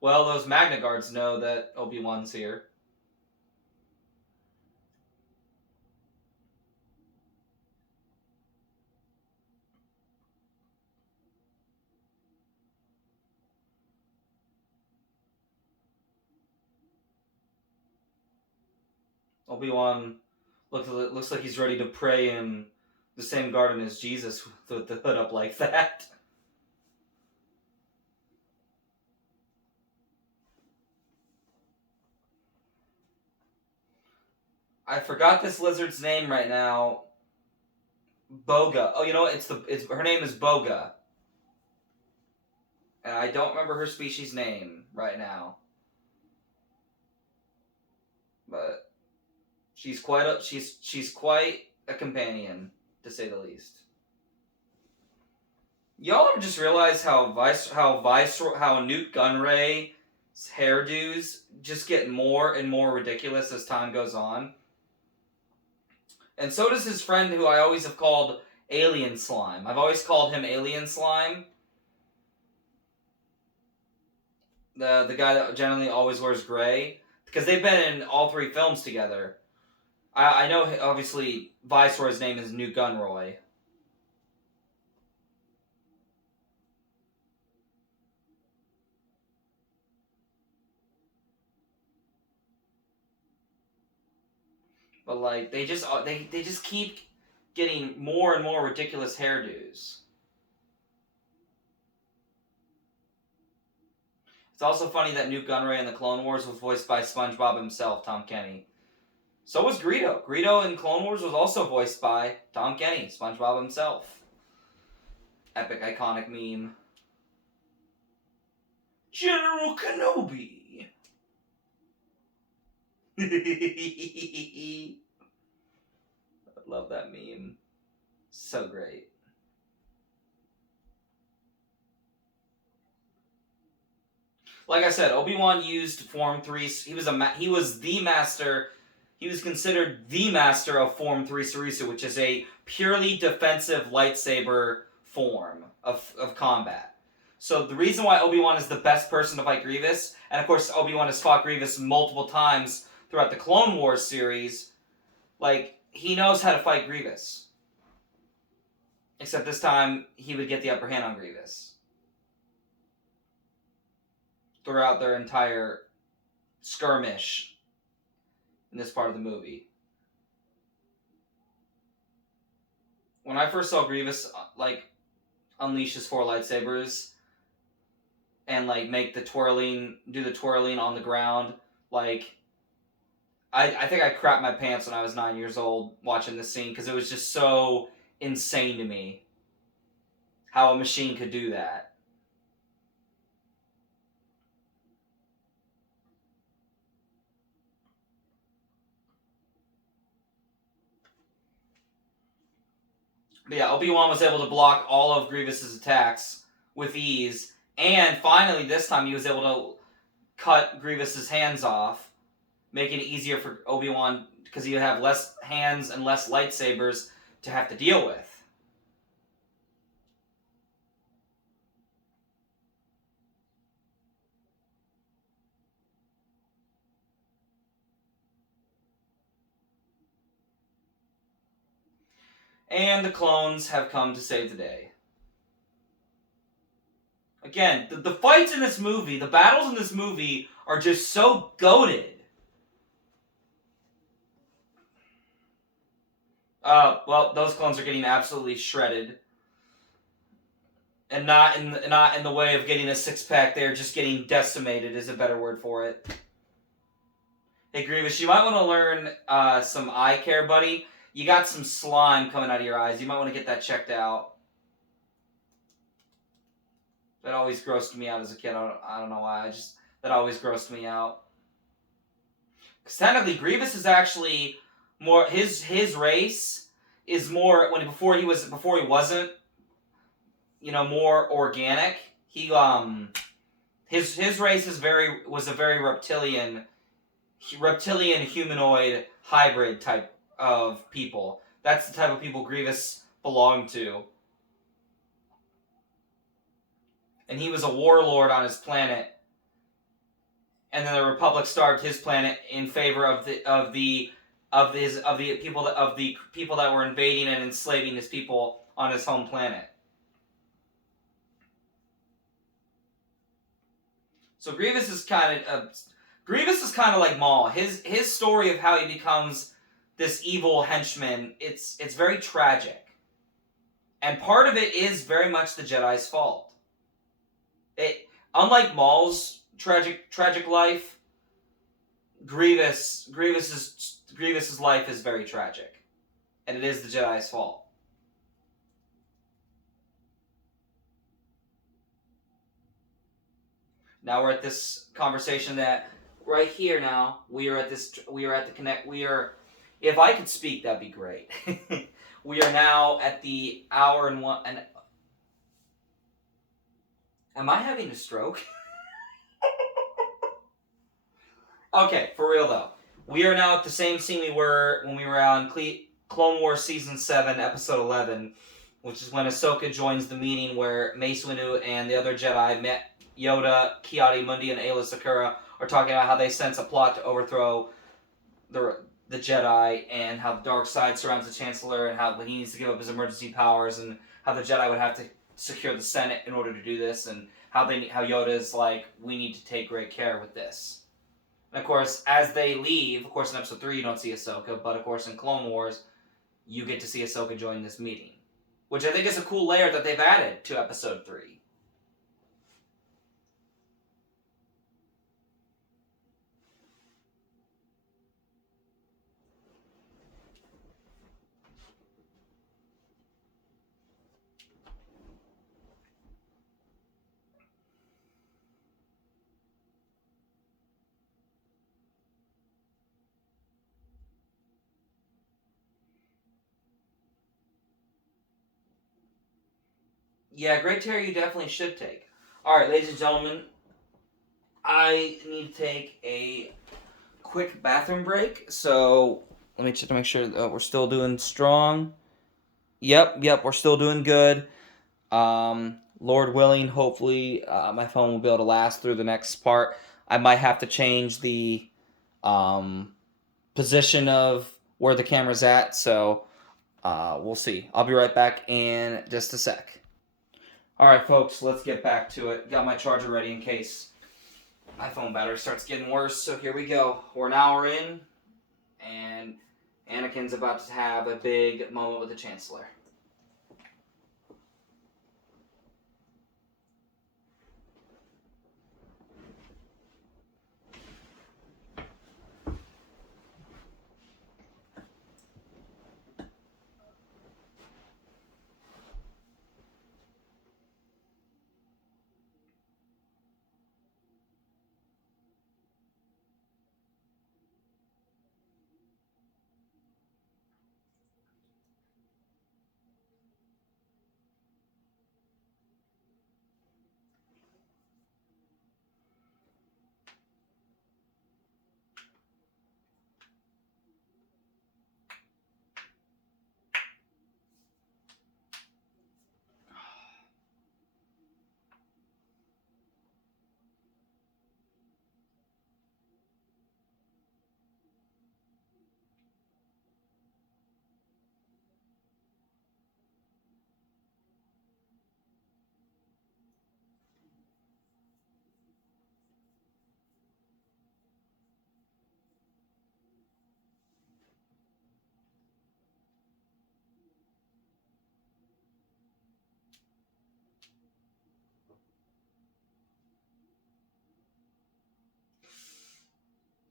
Well, those Magna Guards know that Obi-Wan's here. Obi-Wan looks like he's ready to pray in the same garden as Jesus with the hood up like that. I forgot this lizard's name right now. Boga. Oh, you know what? Her name is Boga. And I don't remember her species name right now. But she's quite a companion, to say the least. Y'all ever just realize how Newt Gunray's hairdos just get more and more ridiculous as time goes on? And so does his friend, who I always have called Alien Slime. I've always called him Alien Slime. The guy that generally always wears gray. Because they've been in all three films together. I know, obviously, Viceroy's name is Newt Gunroy. But, like, they just keep getting more and more ridiculous hairdos. It's also funny that Newt Gunray in the Clone Wars was voiced by SpongeBob himself, Tom Kenny. So was Greedo. Greedo in Clone Wars was also voiced by Tom Kenny, SpongeBob himself. Epic, iconic meme. General Kenobi! I love that meme. So great. Like I said, Obi-Wan used Form 3. He was the master. He was considered the master of Form 3 Sarisu, which is a purely defensive lightsaber form of combat. So the reason why Obi-Wan is the best person to fight Grievous, and of course Obi-Wan has fought Grievous multiple times throughout the Clone Wars series, like, he knows how to fight Grievous. Except this time, he would get the upper hand on Grievous. Throughout their entire skirmish in this part of the movie. When I first saw Grievous, like, unleash his 4 lightsabers and, like, do the twirling on the ground, like, I think I crapped my pants when I was 9 years old watching this scene, because it was just so insane to me how a machine could do that. But yeah, Obi-Wan was able to block all of Grievous's attacks with ease, and finally this time he was able to cut Grievous's hands off, making it easier for Obi-Wan, because he would have less hands and less lightsabers to have to deal with. And the clones have come to save the day. Again, the fights in this movie, the battles in this movie are just so goated. Well, those clones are getting absolutely shredded. And not in the way of getting a 6-pack, they're just getting decimated is a better word for it. Hey Grievous, you might want to learn some eye care, buddy. You got some slime coming out of your eyes. You might want to get that checked out. That always grossed me out as a kid. I don't know why. That always grossed me out. Because technically, Grievous is actually more his race is more before he wasn't, more organic. His race was a very reptilian humanoid hybrid type of people. That's the type of people Grievous belonged to. And he was a warlord on his planet. And then the Republic starved his planet in favor of the people that were invading and enslaving his people on his home planet. So Grievous is kind of like Maul. His story of how he becomes this evil henchman, it's very tragic. And part of it is very much the Jedi's fault. Unlike Maul's tragic life, Grievous's life is very tragic. And it is the Jedi's fault. Now we're at this conversation that right here now, if I could speak, that'd be great. We are now at the hour and one, and am I having a stroke? Okay, for real though. We are now at the same scene we were when we were on Clone Wars Season 7, Episode 11, which is when Ahsoka joins the meeting where Mace Windu and the other Jedi met Yoda, Ki-Adi-Mundi, and Aayla Secura are talking about how they sense a plot to overthrow the Jedi, and how the dark side surrounds the Chancellor, and how he needs to give up his emergency powers, and how the Jedi would have to secure the Senate in order to do this, and how Yoda is like, we need to take great care with this. And of course, as they leave, of course in Episode 3 you don't see Ahsoka, but of course in Clone Wars, you get to see Ahsoka join this meeting. Which I think is a cool layer that they've added to Episode 3. Yeah, Great Terror you definitely should take. Alright, ladies and gentlemen, I need to take a quick bathroom break, so let me check to make sure that we're still doing strong. Yep, we're still doing good. Lord willing, hopefully my phone will be able to last through the next part. I might have to change the position of where the camera's at, so we'll see. I'll be right back in just a sec. Alright folks, let's get back to it. Got my charger ready in case my phone battery starts getting worse, so here we go. We're an hour in, and Anakin's about to have a big moment with the Chancellor.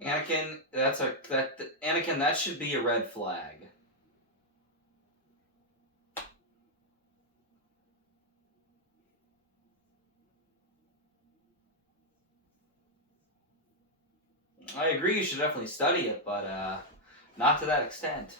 Anakin, Anakin, that should be a red flag. I agree, you should definitely study it, but not to that extent.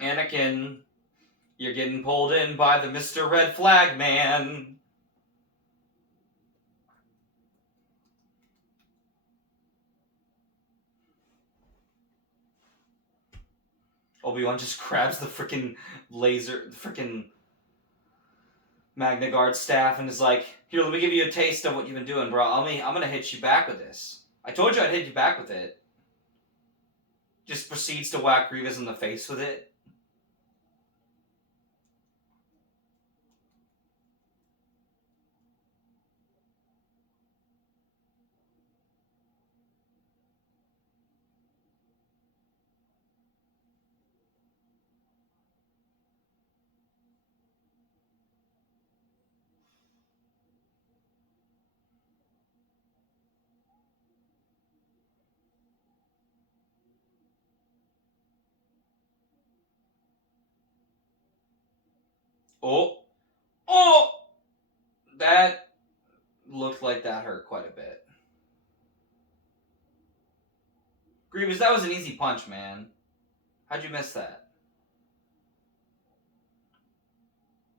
Anakin, you're getting pulled in by the Mr. Red Flag Man. Obi-Wan just grabs the freaking laser, the freaking Magna Guard staff, and is like, "Here, let me give you a taste of what you've been doing, bro. I'm gonna hit you back with this. I told you I'd hit you back with it." Just proceeds to whack Grievous in the face with it. Oh, oh! That looked like that hurt quite a bit. Grievous, that was an easy punch, man. How'd you miss that?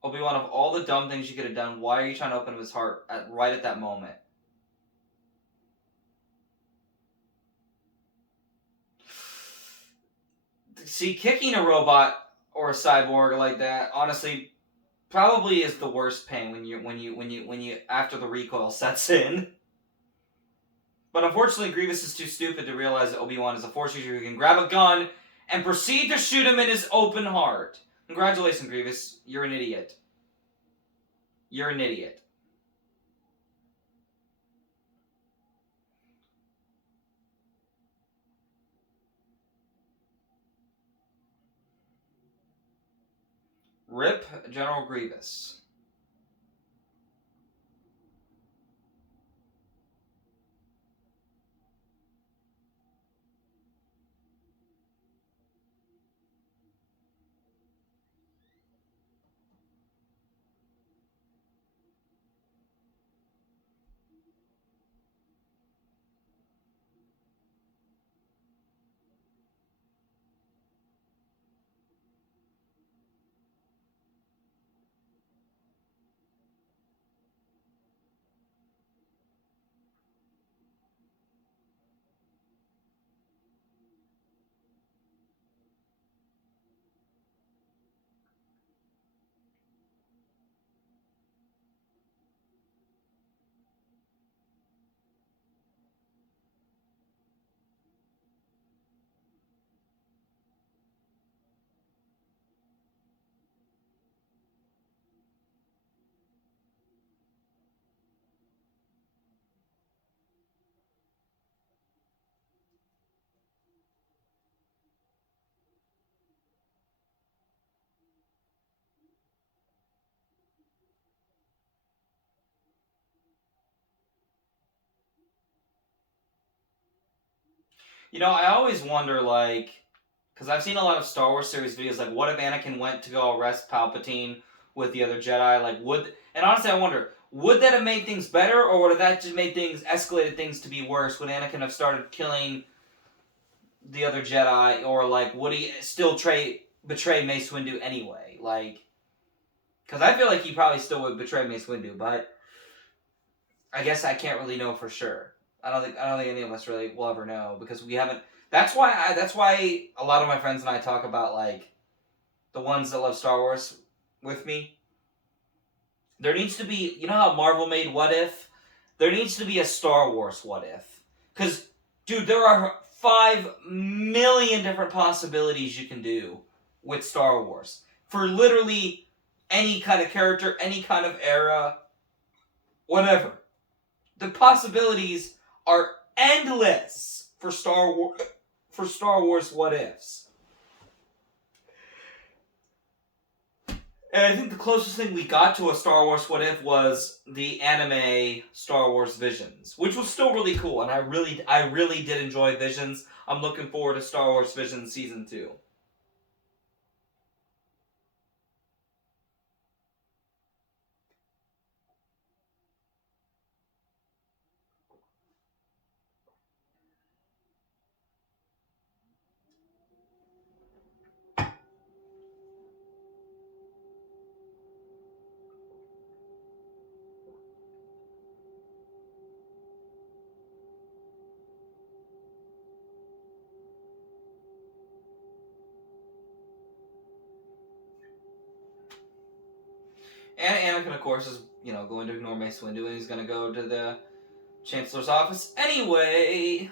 Obi-Wan, of all the dumb things you could have done, why are you trying to open his heart right at that moment? See, kicking a robot or a cyborg like that, honestly, probably is the worst pain when you after the recoil sets in. But unfortunately, Grievous is too stupid to realize that Obi-Wan is a Force user who can grab a gun and proceed to shoot him in his open heart. Congratulations, Grievous. You're an idiot. You're an idiot. RIP General Grievous. You know, I always wonder, like, because I've seen a lot of Star Wars series videos, like, what if Anakin went to go arrest Palpatine with the other Jedi? Like, and honestly, I wonder, would that have made things better, or would that just made escalated things to be worse? Would Anakin have started killing the other Jedi, or, like, would he still betray Mace Windu anyway? Like, because I feel like he probably still would betray Mace Windu, but I guess I can't really know for sure. I don't think any of us really will ever know because we haven't. That's why a lot of my friends and I talk about like the ones that love Star Wars with me. There needs to be, you know how Marvel made What If? There needs to be a Star Wars What If. Cuz dude, there are 5 million different possibilities you can do with Star Wars. For literally any kind of character, any kind of era, whatever. The possibilities are endless for Star Wars What Ifs. And I think the closest thing we got to a Star Wars What If was the anime Star Wars Visions, which was still really cool, and I really did enjoy Visions. I'm looking forward to Star Wars Visions Season 2. And Anakin, of course, is, going to ignore Mace Windu, and he's going to go to the Chancellor's office anyway.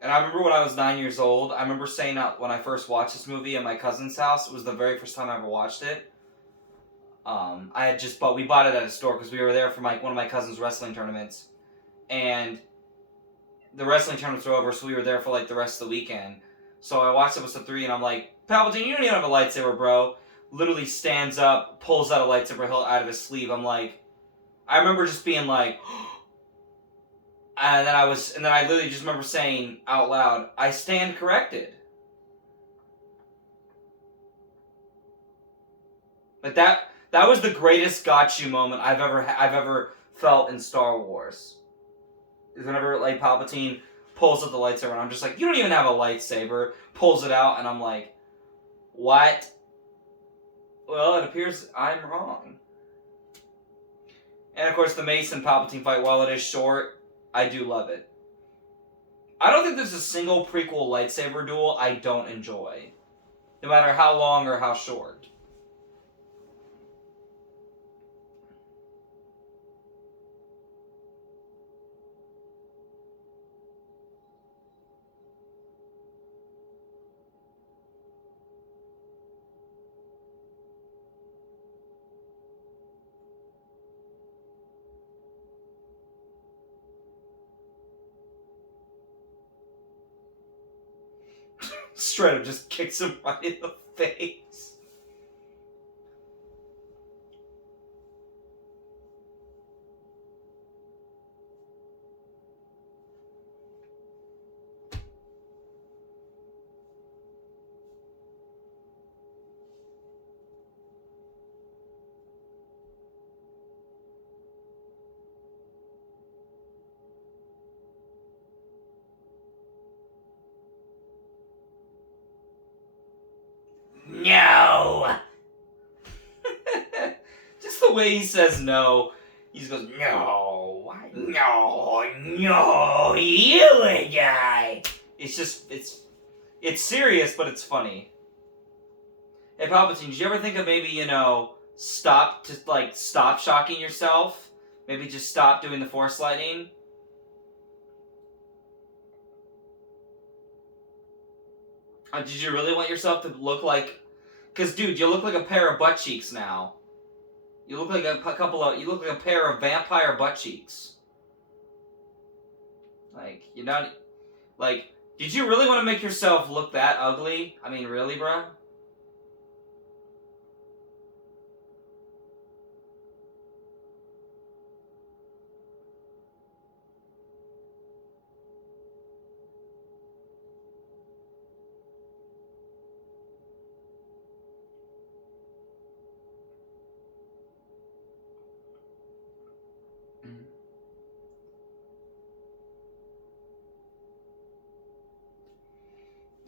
And I remember when I was 9 years old, I remember saying out when I first watched this movie at my cousin's house, it was the very first time I ever watched it. we bought it at a store because we were there for one of my cousin's wrestling tournaments, and the wrestling tournaments were over, so we were there for like the rest of the weekend. So I watched episode 3, and I'm like, Palpatine, you don't even have a lightsaber, bro. Literally stands up, pulls out a lightsaber hilt out of his sleeve. I'm like, I remember just being like, and then I literally just remember saying out loud, I stand corrected. Like that was the greatest got you moment I've ever felt in Star Wars. Is whenever like Palpatine pulls out the lightsaber, and I'm just like, you don't even have a lightsaber. Pulls it out, and I'm like, what? Well, it appears I'm wrong. And of course, the Mace and Palpatine fight, while it is short, I do love it. I don't think there's a single prequel lightsaber duel I don't enjoy, no matter how long or how short. Straight up just kicks him right in the face. No! Just the way he says no. He just goes, no, no, you and I. It's just, it's serious, but it's funny. Hey, Palpatine, did you ever think of maybe, stop shocking yourself? Maybe just stop doing the Force lightning? Did you really want yourself to look like... Because, dude, you look like a pair of butt cheeks now. You look like you look like a pair of vampire butt cheeks. Like, you're not... Like, did you really want to make yourself look that ugly? I mean, really, bruh?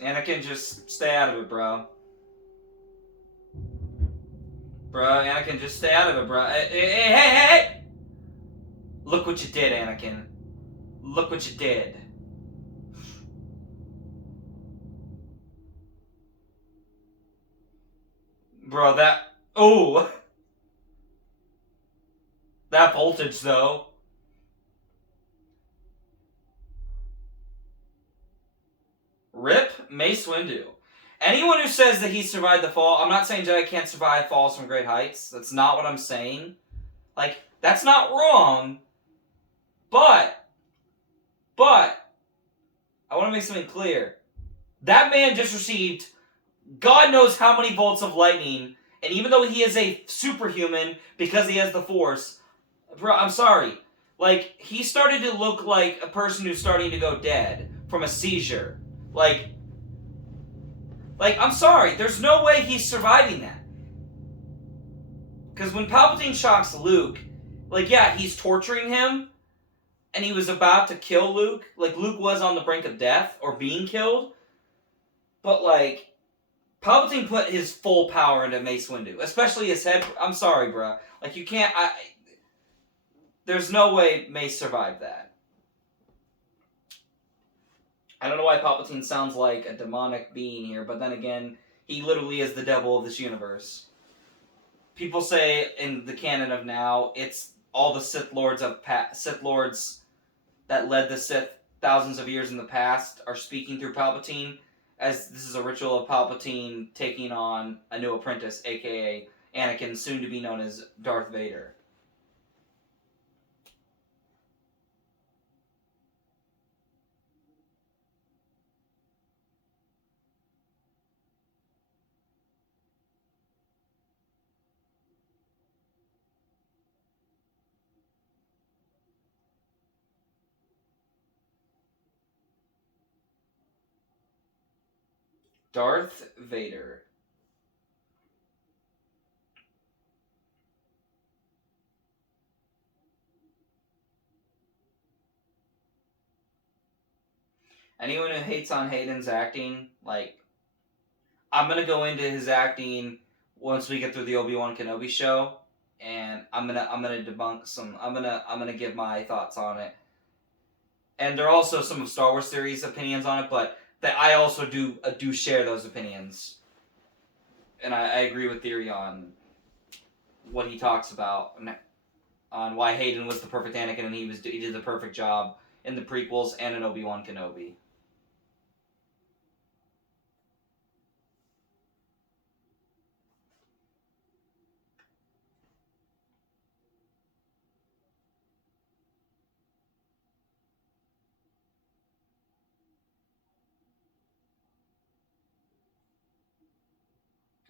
Anakin, just stay out of it, bro. Bro, Anakin, just stay out of it, bro. Hey! Look what you did, Anakin. Look what you did. Bro, that... Oh! That voltage, though. Rip Mace Windu. Anyone who says that he survived the fall, I'm not saying Jedi can't survive falls from great heights. That's not what I'm saying. Like, that's not wrong. But, I want to make something clear. That man just received God knows how many volts of lightning, and even though he is a superhuman because he has the Force, bro, I'm sorry. Like, he started to look like a person who's starting to go dead from a seizure. Like, I'm sorry, there's no way he's surviving that. Because when Palpatine shocks Luke, like, yeah, he's torturing him, and he was about to kill Luke. Like, Luke was on the brink of death, or being killed. But, like, Palpatine put his full power into Mace Windu. Especially his head. I'm sorry, bro. Like, you can't, there's no way Mace survived that. I don't know why Palpatine sounds like a demonic being here, but then again, he literally is the devil of this universe. People say in the canon of now, it's all the Sith Lords that led the Sith thousands of years in the past are speaking through Palpatine, as this is a ritual of Palpatine taking on a new apprentice, aka Anakin, soon to be known as Darth Vader. Darth Vader. Anyone who hates on Hayden's acting, like, I'm gonna go into his acting once we get through the Obi-Wan Kenobi show, and I'm gonna debunk some. I'm gonna give my thoughts on it. And there are also some of Star Wars theories opinions on it, but that I also do share those opinions, and I agree with Theory on what he talks about on why Hayden was the perfect Anakin and he did the perfect job in the prequels and in Obi-Wan Kenobi.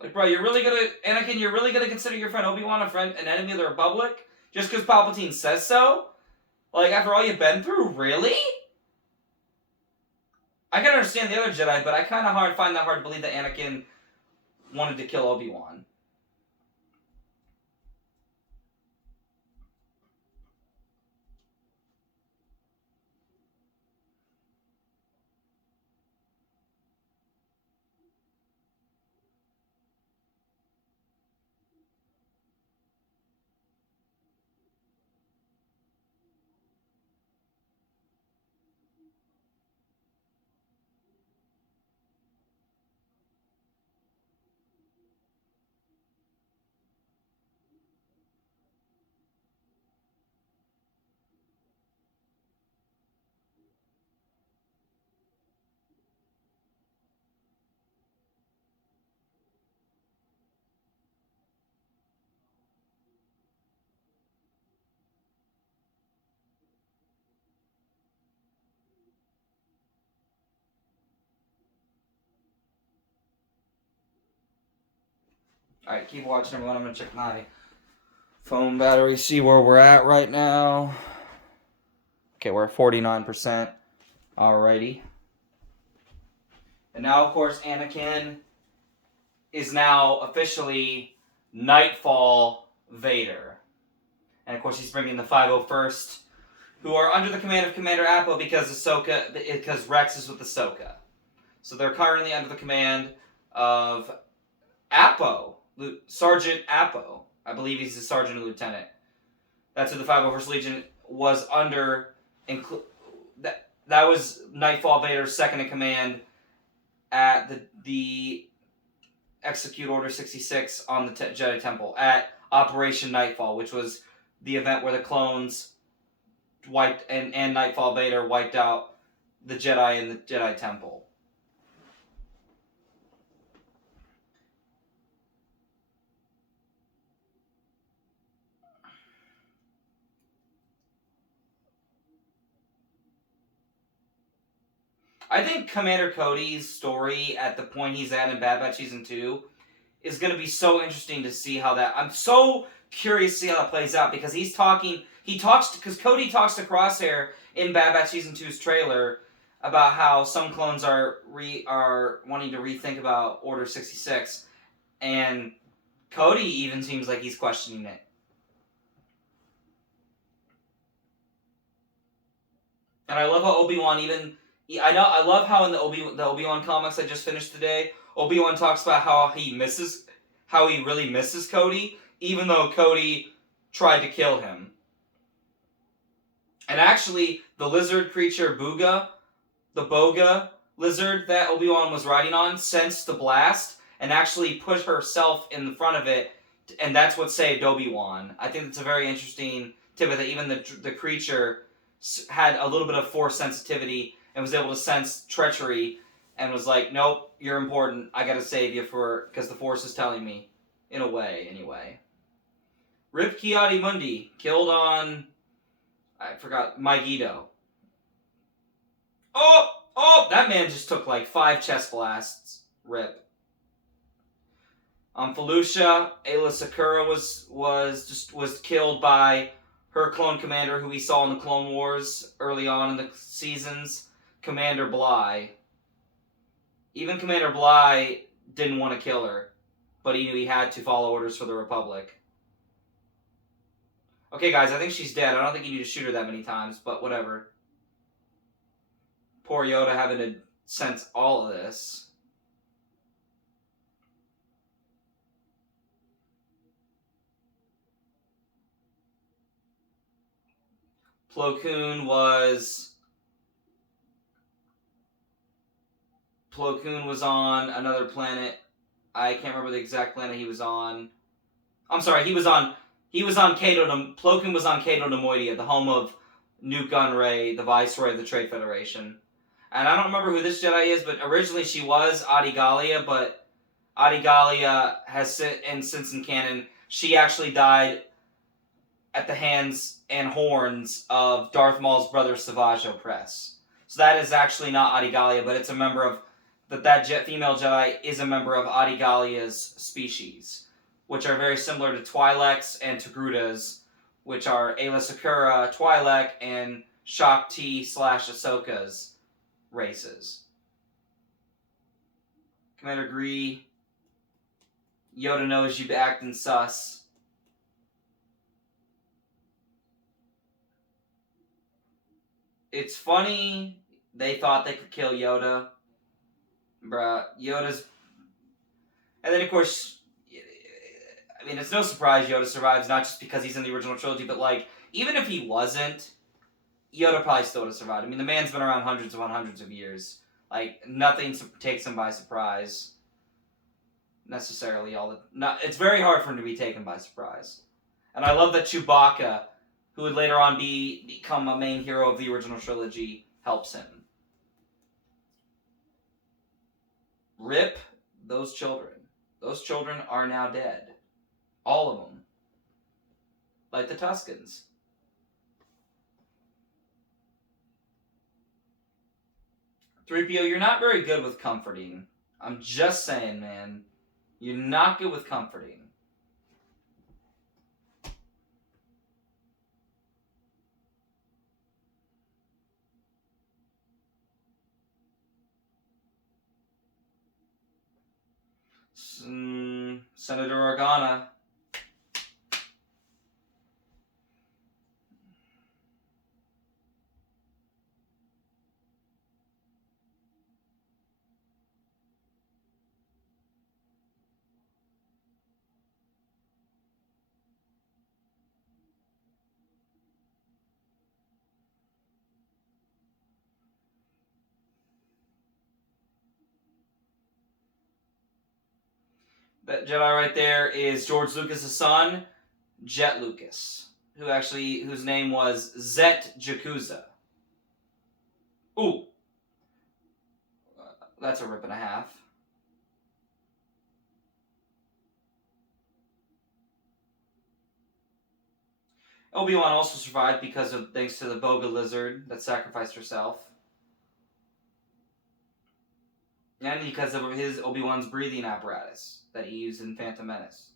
Like, bro, Anakin, you're really gonna consider your friend Obi-Wan an enemy of the Republic just because Palpatine says so? Like, after all you've been through, really? I can understand the other Jedi, but I kind of find that hard to believe that Anakin wanted to kill Obi-Wan. Alright, keep watching, everyone. I'm gonna check my phone battery, see where we're at right now. Okay, we're at 49%. Alrighty. And now, of course, Anakin is now officially Nightfall Vader. And, of course, he's bringing the 501st, who are under the command of Commander Appa because Rex is with Ahsoka. So they're currently under the command of Appo, Sergeant Appo. I believe he's a sergeant or lieutenant. That's who the 501st Legion was under. That was Nightfall Vader's second in command at the Execute Order 66 on the Jedi Temple at Operation Nightfall, which was the event where the clones wiped and Nightfall Vader wiped out the Jedi in the Jedi Temple. I think Commander Cody's story at the point he's at in Bad Batch Season 2 is going to be so interesting to see how that... I'm so curious to see how that plays out because because Cody talks to Crosshair in Bad Batch Season 2's trailer about how some clones are wanting to rethink about Order 66, and Cody even seems like he's questioning it. And I love how Obi-Wan I love how in the Obi-Wan comics I just finished today, Obi-Wan talks about how he really misses Cody, even though Cody tried to kill him. And actually, the lizard creature the Boga lizard that Obi-Wan was riding on, sensed the blast and actually put herself in the front of it, and that's what saved Obi-Wan. I think it's a very interesting tidbit that even the creature had a little bit of force sensitivity and was able to sense treachery and was like, nope, you're important. I gotta save you because the force is telling me. In a way, anyway. Rip Ki-Adi-Mundi, killed on, I forgot, Megiddo. Oh, that man just took like 5 chest blasts. Rip. On Felucia, Aayla Secura was killed by her clone commander, who we saw in the Clone Wars early on in the seasons, Commander Bly. Even Commander Bly didn't want to kill her, but he knew he had to follow orders for the Republic. Okay, guys, I think she's dead. I don't think you need to shoot her that many times, but whatever. Poor Yoda having to sense all of this. Plo Koon was on another planet. I can't remember the exact planet he was on. I'm sorry, he was on Plo Koon was on Cato Nemoidia, the home of Nute Gunray, the Viceroy of the Trade Federation. And I don't remember who this Jedi is, but originally she was Adi Gallia, but Adi Gallia has since in canon, she actually died at the hands and horns of Darth Maul's brother Savage Opress. So that is actually not Adi Gallia, but it's a member of that female Jedi is a member of Adi Gallia's species, which are very similar to Twi'leks and Togrutas, which are Aayla Secura, Twi'lek, and Shakti/Ahsoka's races. Commander Gree, Yoda knows you acting sus. It's funny they thought they could kill Yoda. Bruh, Yoda's... And then, of course, I mean, it's no surprise Yoda survives, not just because he's in the original trilogy, but, like, even if he wasn't, Yoda probably still would have survived. I mean, the man's been around hundreds of years. Like, nothing takes him by surprise. Necessarily. It's very hard for him to be taken by surprise. And I love that Chewbacca, who would later on become a main hero of the original trilogy, helps him. Rip those children. Those children are now dead. All of them. Like the Tuskens. "3PO, you're not very good with comforting. I'm just saying, man. You're not good with comforting." Senator Organa. That Jedi right there is George Lucas' son, Jet Lucas, whose name was Zet Jakuza. Ooh. That's a rip and a half. Obi-Wan also survived thanks to the Boga lizard that sacrificed herself. And because of his Obi-Wan's breathing apparatus that he used in Phantom Menace.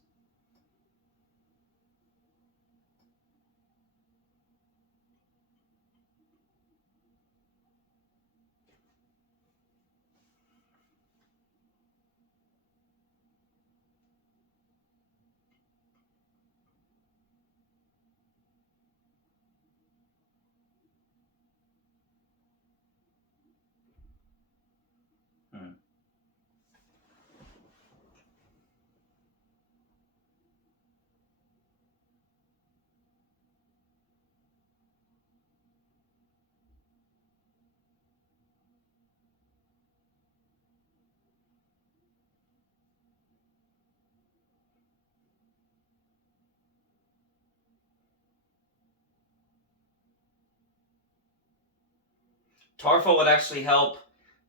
Tarful would actually help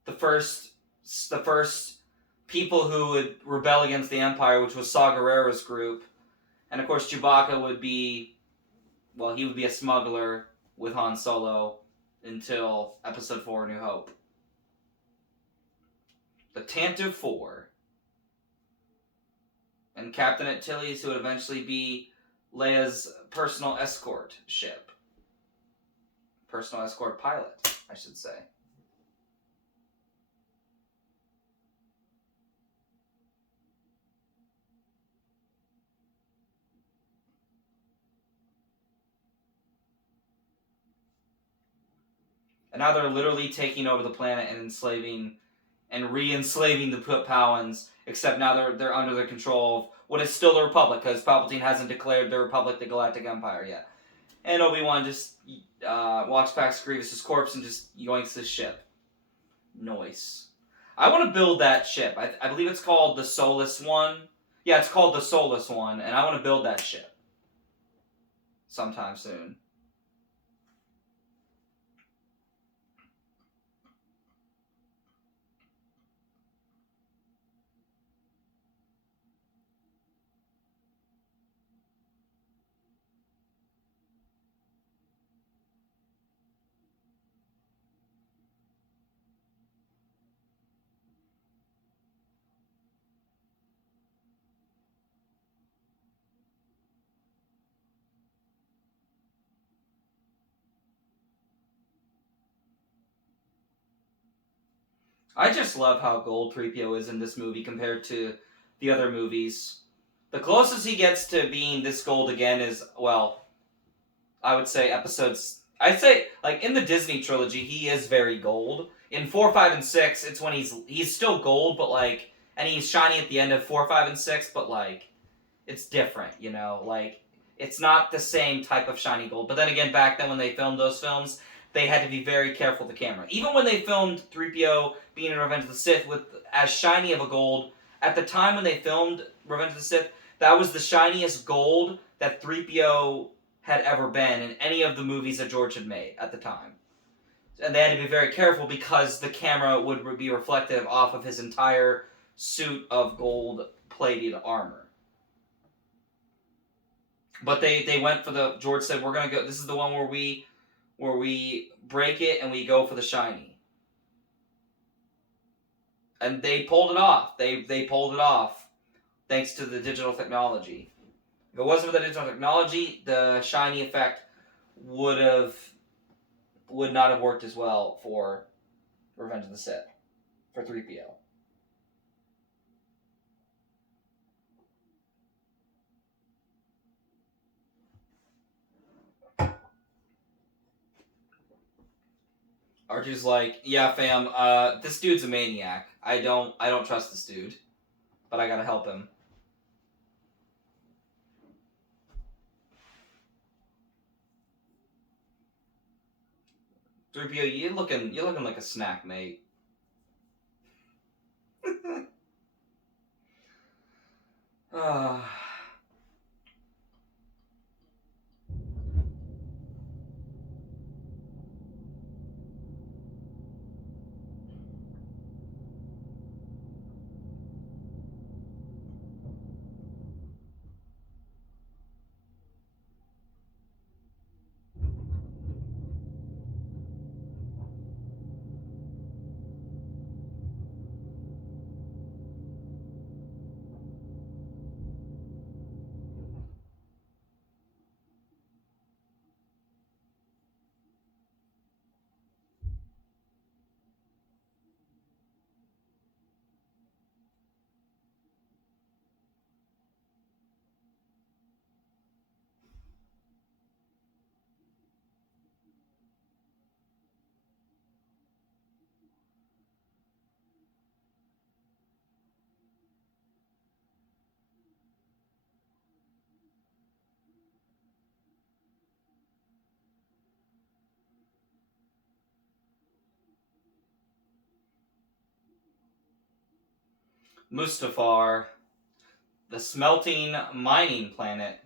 the first people who would rebel against the Empire, which was Saw Gerrera's group. And of course, Chewbacca would be, well, he would be a smuggler with Han Solo until Episode 4, New Hope. The Tantive Four. And Captain Antilles, who would eventually be Leia's personal escort ship. Personal escort pilot, I should say. And now they're literally taking over the planet and enslaving and re-enslaving the Powans, except now they're under the control of what is still the Republic, because Palpatine hasn't declared the Republic the Galactic Empire yet. And Obi-Wan just walks past Grievous's corpse and just yoinks his ship. Nice. I want to build that ship. I believe it's called the Soulless One. Yeah, it's called the Soulless One, and I want to build that ship sometime soon. I just love how gold 3PO is in this movie compared to the other movies. The closest he gets to being this gold again is, well, I would say episodes... I'd say, like, in the Disney trilogy, he is very gold. In 4, 5, and 6, it's when he's still gold, but, like... And he's shiny at the end of 4, 5, and 6, but, like... It's different, you know? Like, it's not the same type of shiny gold. But then again, back then when they filmed those films, they had to be very careful with the camera. Even when they filmed 3PO being in Revenge of the Sith with as shiny of a gold, at the time when they filmed Revenge of the Sith, that was the shiniest gold that 3PO had ever been in any of the movies that George had made at the time. And they had to be very careful because the camera would be reflective off of his entire suit of gold-plated armor. But they went for the... George said, we're going to go... This is the one where we break it and we go for the shiny. And they pulled it off. They pulled it off thanks to the digital technology. If it wasn't for the digital technology, the shiny effect would not have worked as well for Revenge of the Sith, for 3PO. R2's like, yeah, fam, this dude's a maniac. I don't trust this dude, but I gotta help him. Rubio, you're looking like a snack, mate. Mustafar, the smelting mining planet.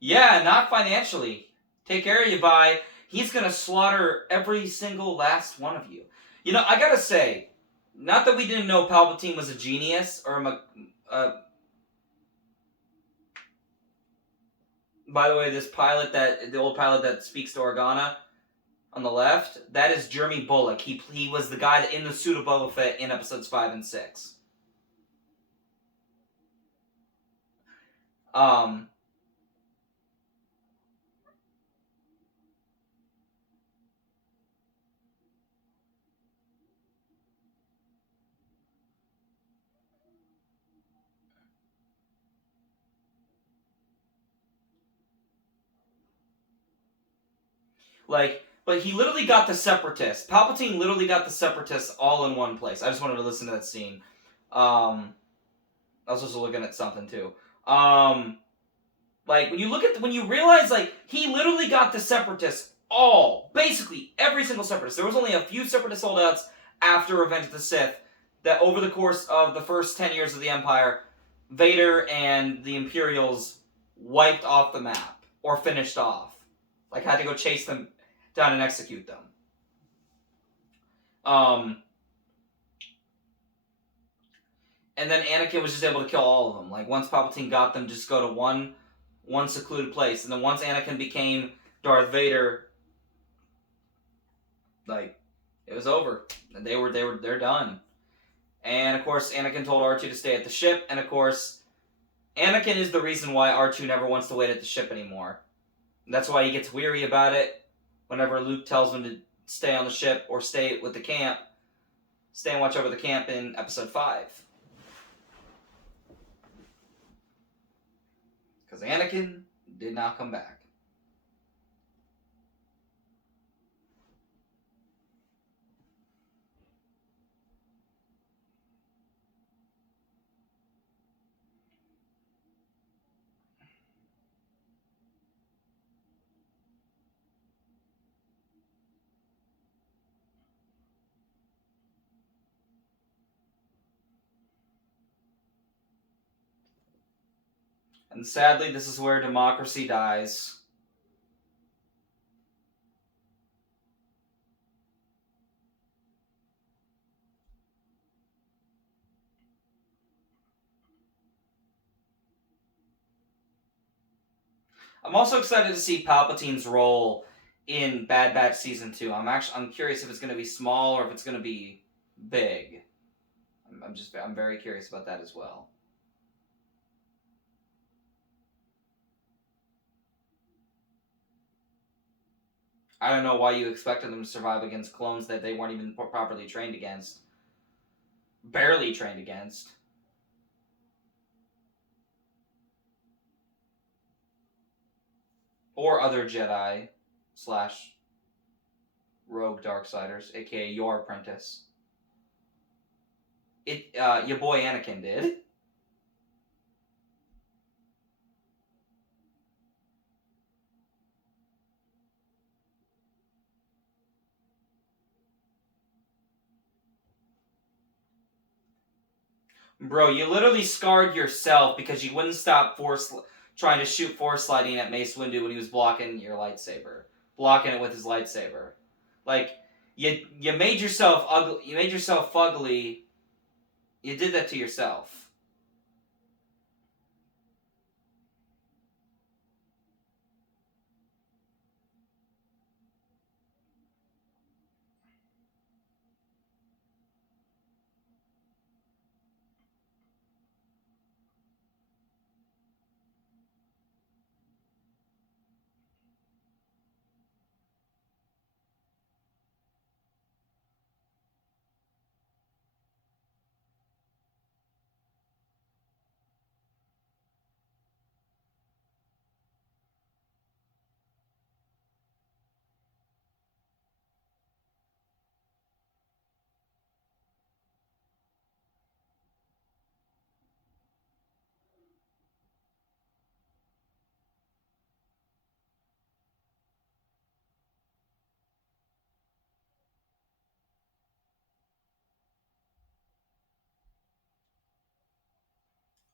Yeah, not financially. Take care of you, bye. He's gonna slaughter every single last one of you. You know, I gotta say, not that we didn't know Palpatine was a genius or by the way, the old pilot that speaks to Organa on the left, that is Jeremy Bullock. He was the guy in the suit of Boba Fett in episodes 5 and 6. Um, but he literally got the Separatists. Palpatine literally got the Separatists all in one place. I just wanted to listen to that scene. I was also looking at something too. Like when you realize like he literally got the Separatists basically every single Separatist. There was only a few Separatist holdouts after Revenge of the Sith that over the course of the first 10 years of the Empire, Vader and the Imperials wiped off the map or finished off. Like had to go chase them down and execute them. And then Anakin was just able to kill all of them. Like once Palpatine got them, just go to one secluded place. And then once Anakin became Darth Vader, like it was over. They're done. And of course, Anakin told R2 to stay at the ship. And of course, Anakin is the reason why R2 never wants to wait at the ship anymore. And that's why he gets weary about it whenever Luke tells him to stay on the ship or stay with the camp, stay and watch over the camp in Episode 5. Because Anakin did not come back. And sadly, this is where democracy dies. I'm also excited to see Palpatine's role in Bad Batch Season 2. I'm curious if it's going to be small or if it's going to be big. I'm very curious about that as well. I don't know why you expected them to survive against clones that they weren't even properly trained against. Barely trained against. Or other Jedi slash rogue Darksiders, aka your apprentice. Your boy Anakin did. Bro, you literally scarred yourself because you wouldn't stop trying to shoot force sliding at Mace Windu when he was blocking your lightsaber, blocking it with his lightsaber. Like you made yourself ugly. You made yourself fugly. You did that to yourself.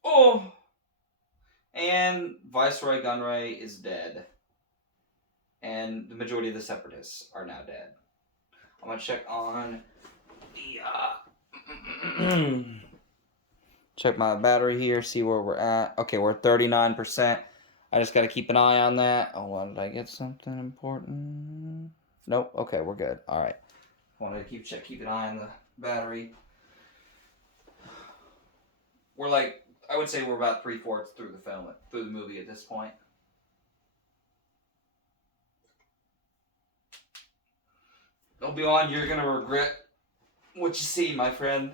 Oh, And Viceroy Gunray is dead. And the majority of the Separatists are now dead. I'm going to check on the... check my battery here, see where we're at. Okay, we're at 39%. I just got to keep an eye on that. Oh, well, did I get something important? Nope. Okay, we're good. All right. I wanted to keep an eye on the battery. We're like, I would say we're about 3/4 through the movie at this point. Obi-Wan, you're gonna regret what you see, my friend.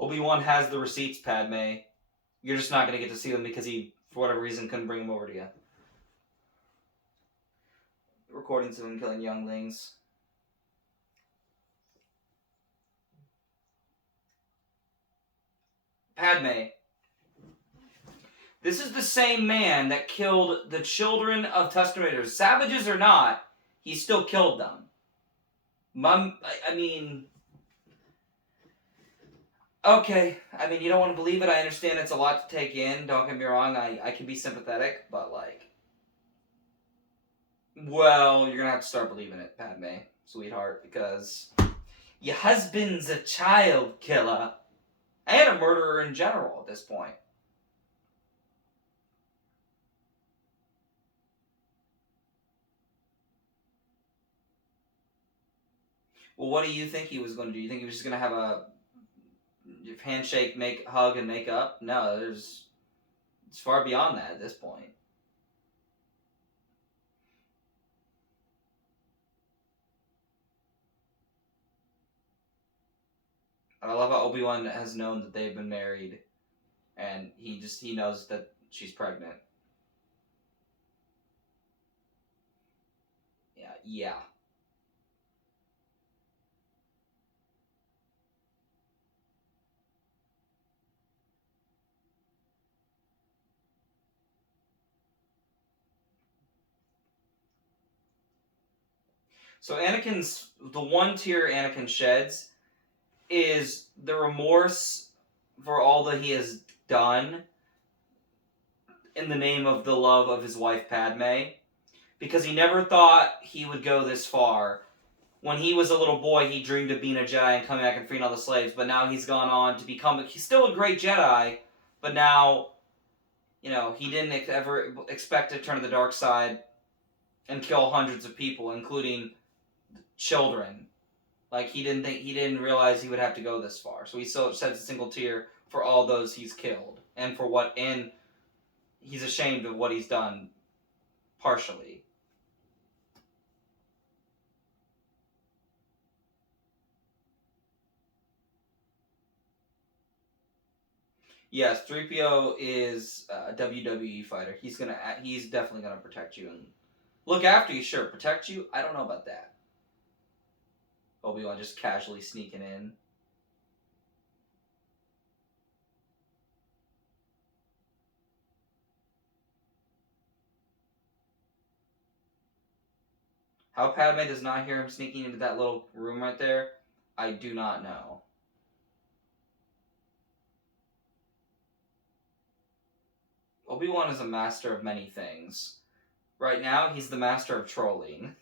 Obi-Wan has the receipts, Padme. You're just not gonna get to see them because he, for whatever reason, couldn't bring them over to you. Recordings of him killing younglings. Padme. This is the same man that killed the children of Tusken Raiders. Savages or not, he still killed them. I mean... Okay, I mean, you don't want to believe it. I understand it's a lot to take in. Don't get me wrong, I can be sympathetic, but like... Well, you're gonna have to start believing it, Padme, sweetheart, because... Your husband's a child killer. And a murderer in general at this point. Well, what do you think he was going to do? You think he was just going to have a handshake, hug, and make up? No, it's far beyond that at this point. I love how Obi-Wan has known that they've been married, and he knows that she's pregnant. Yeah. So the one tear Anakin sheds is the remorse for all that he has done in the name of the love of his wife Padme, because he never thought he would go this far. When he was a little boy, he dreamed of being a Jedi and coming back and freeing all the slaves, but now he's gone on to become... He's still a great Jedi, but now, he didn't ever expect to turn to the dark side and kill hundreds of people, including children. Like, he didn't realize he would have to go this far. So he still sheds a single tear for all those he's killed, and he's ashamed of what he's done, partially. Yes, 3PO is a WWE fighter. He's definitely gonna protect you and look after you. Sure, protect you. I don't know about that. Obi-Wan just casually sneaking in. How Padme does not hear him sneaking into that little room right there, I do not know. Obi-Wan is a master of many things. Right now, he's the master of trolling.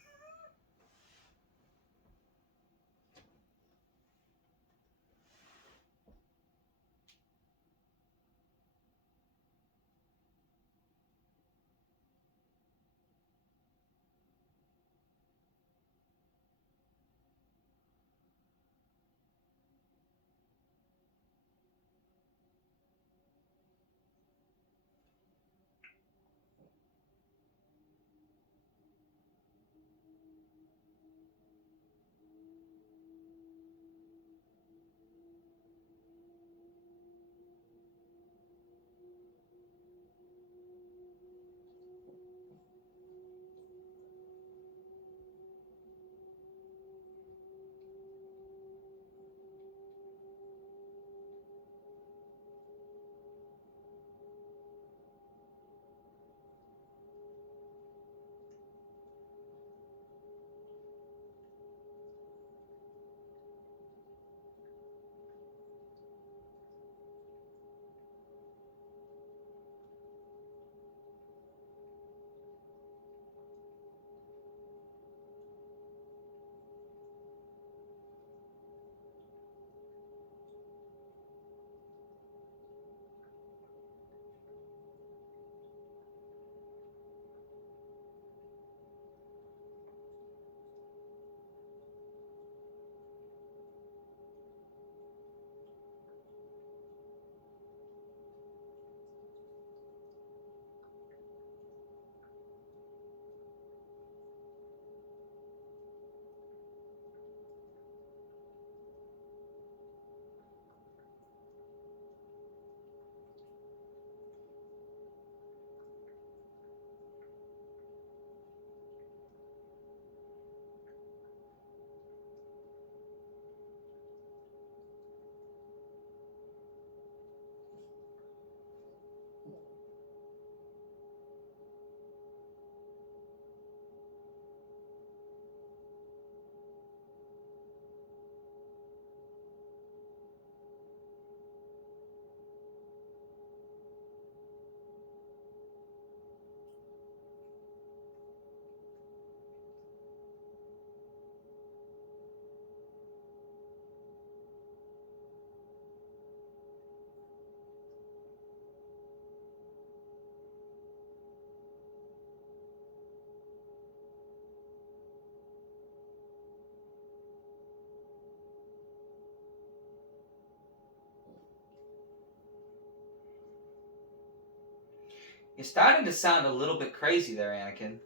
You're starting to sound a little bit crazy there, Anakin.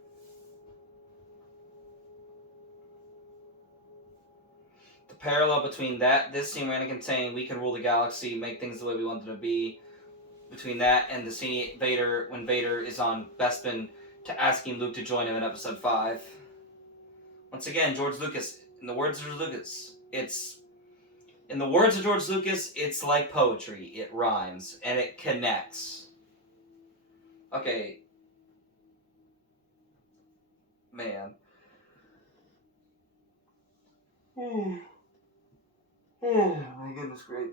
The parallel between this scene where Anakin's saying we can rule the galaxy, make things the way we want them to be, between that and the scene when Vader is on Bespin to asking Luke to join him in Episode 5. Once again, George Lucas, in the words of George Lucas, it's like poetry. It rhymes and it connects. Okay. Man. Oh my goodness, great.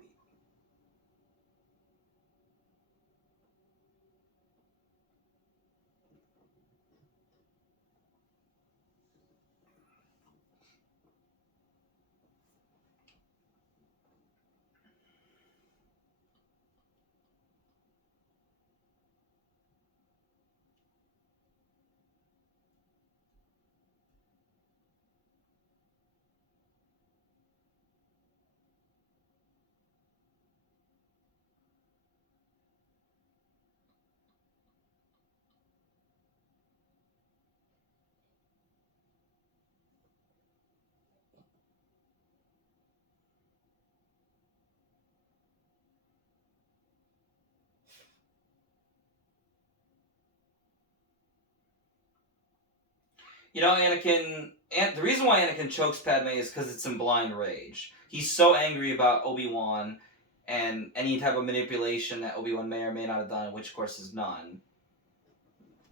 You know, Anakin. And the reason why Anakin chokes Padme is because it's in blind rage. He's so angry about Obi-Wan and any type of manipulation that Obi-Wan may or may not have done, which of course is none.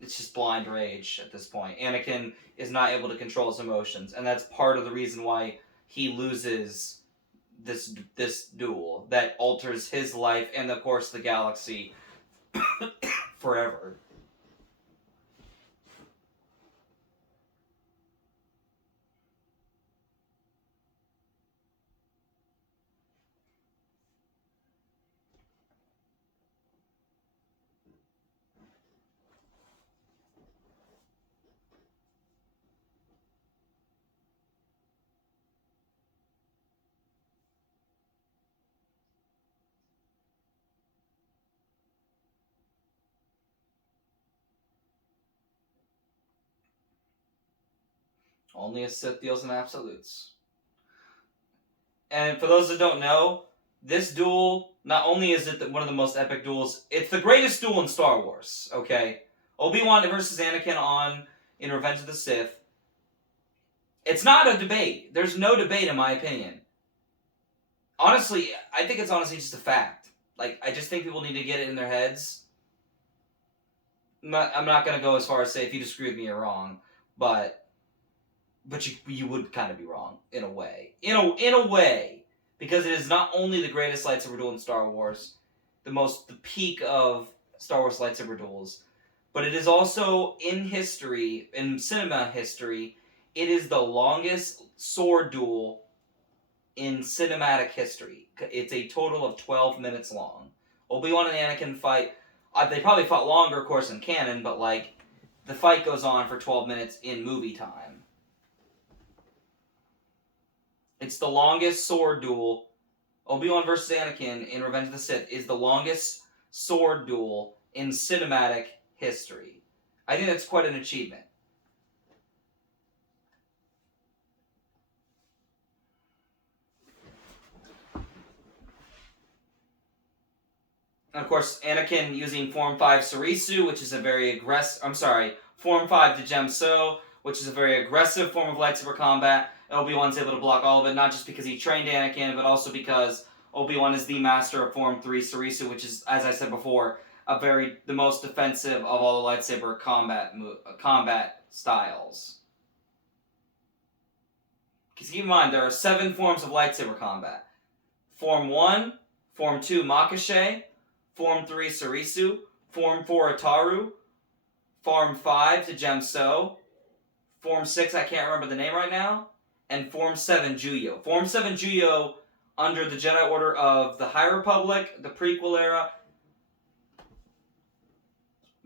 It's just blind rage at this point. Anakin is not able to control his emotions, and that's part of the reason why he loses this duel that alters his life and of course the galaxy forever. Only a Sith deals in absolutes. And for those that don't know, this duel, not only is it one of the most epic duels, it's the greatest duel in Star Wars, okay? Obi-Wan versus Anakin in Revenge of the Sith. It's not a debate. There's no debate in my opinion. Honestly, I think it's honestly just a fact. Like, I just think people need to get it in their heads. I'm not going to go as far as say if you disagree with me you're wrong, but you would kind of be wrong in a way. In a way, because it is not only the greatest lightsaber duel in Star Wars, the peak of Star Wars lightsaber duels, but it is also in history, in cinema history, it is the longest sword duel in cinematic history. It's a total of 12 minutes long. Obi-Wan and Anakin fight. They probably fought longer, of course, in canon, but like the fight goes on for 12 minutes in movie time. It's the longest sword duel. Obi-Wan versus Anakin in Revenge of the Sith is the longest sword duel in cinematic history. I think that's quite an achievement. And of course, Anakin using Form 5 Sarisu, which is a very aggressive... Form 5 Djemso, which is a very aggressive form of lightsaber combat. And Obi-Wan's able to block all of it, not just because he trained Anakin, but also because Obi-Wan is the master of Form 3 Sarisu, which is, as I said before, the most defensive of all the lightsaber combat styles. Because keep in mind, there are 7 forms of lightsaber combat. Form 1, Form 2 Makashe, Form 3 Sarisu, Form 4 Ataru, Form 5 Djemso, Form 6, I can't remember the name right now, and Form 7 Juyo. Form 7 Juyo, under the Jedi Order of the High Republic, the prequel era,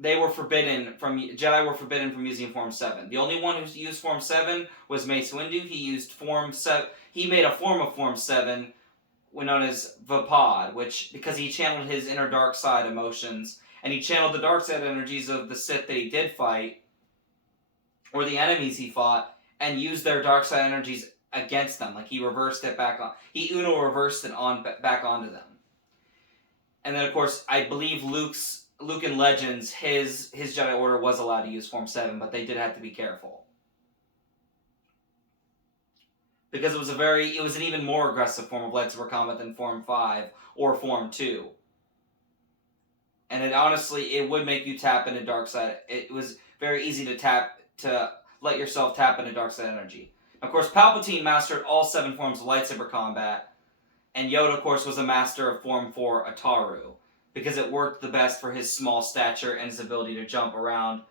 Jedi were forbidden from using Form 7. The only one who used Form 7 was Mace Windu. He used Form 7. He made a form of Form 7 known as Vapod, which, because he channeled his inner dark side emotions, and he channeled the dark side energies of the Sith that he did fight, or the enemies he fought, and used their dark side energies against them. Like, he reversed it back on. He Uno reversed it back onto them. And then, of course, I believe Luke in Legends, his Jedi Order was allowed to use Form 7, but they did have to be careful. Because it was an even more aggressive form of lightsaber combat than Form 5 or Form 2. And it would make you tap into dark side. It was very easy to let yourself tap into dark side energy. Of course, Palpatine mastered all 7 forms of lightsaber combat, and Yoda, of course, was a master of Form 4 Ataru, because it worked the best for his small stature and his ability to jump around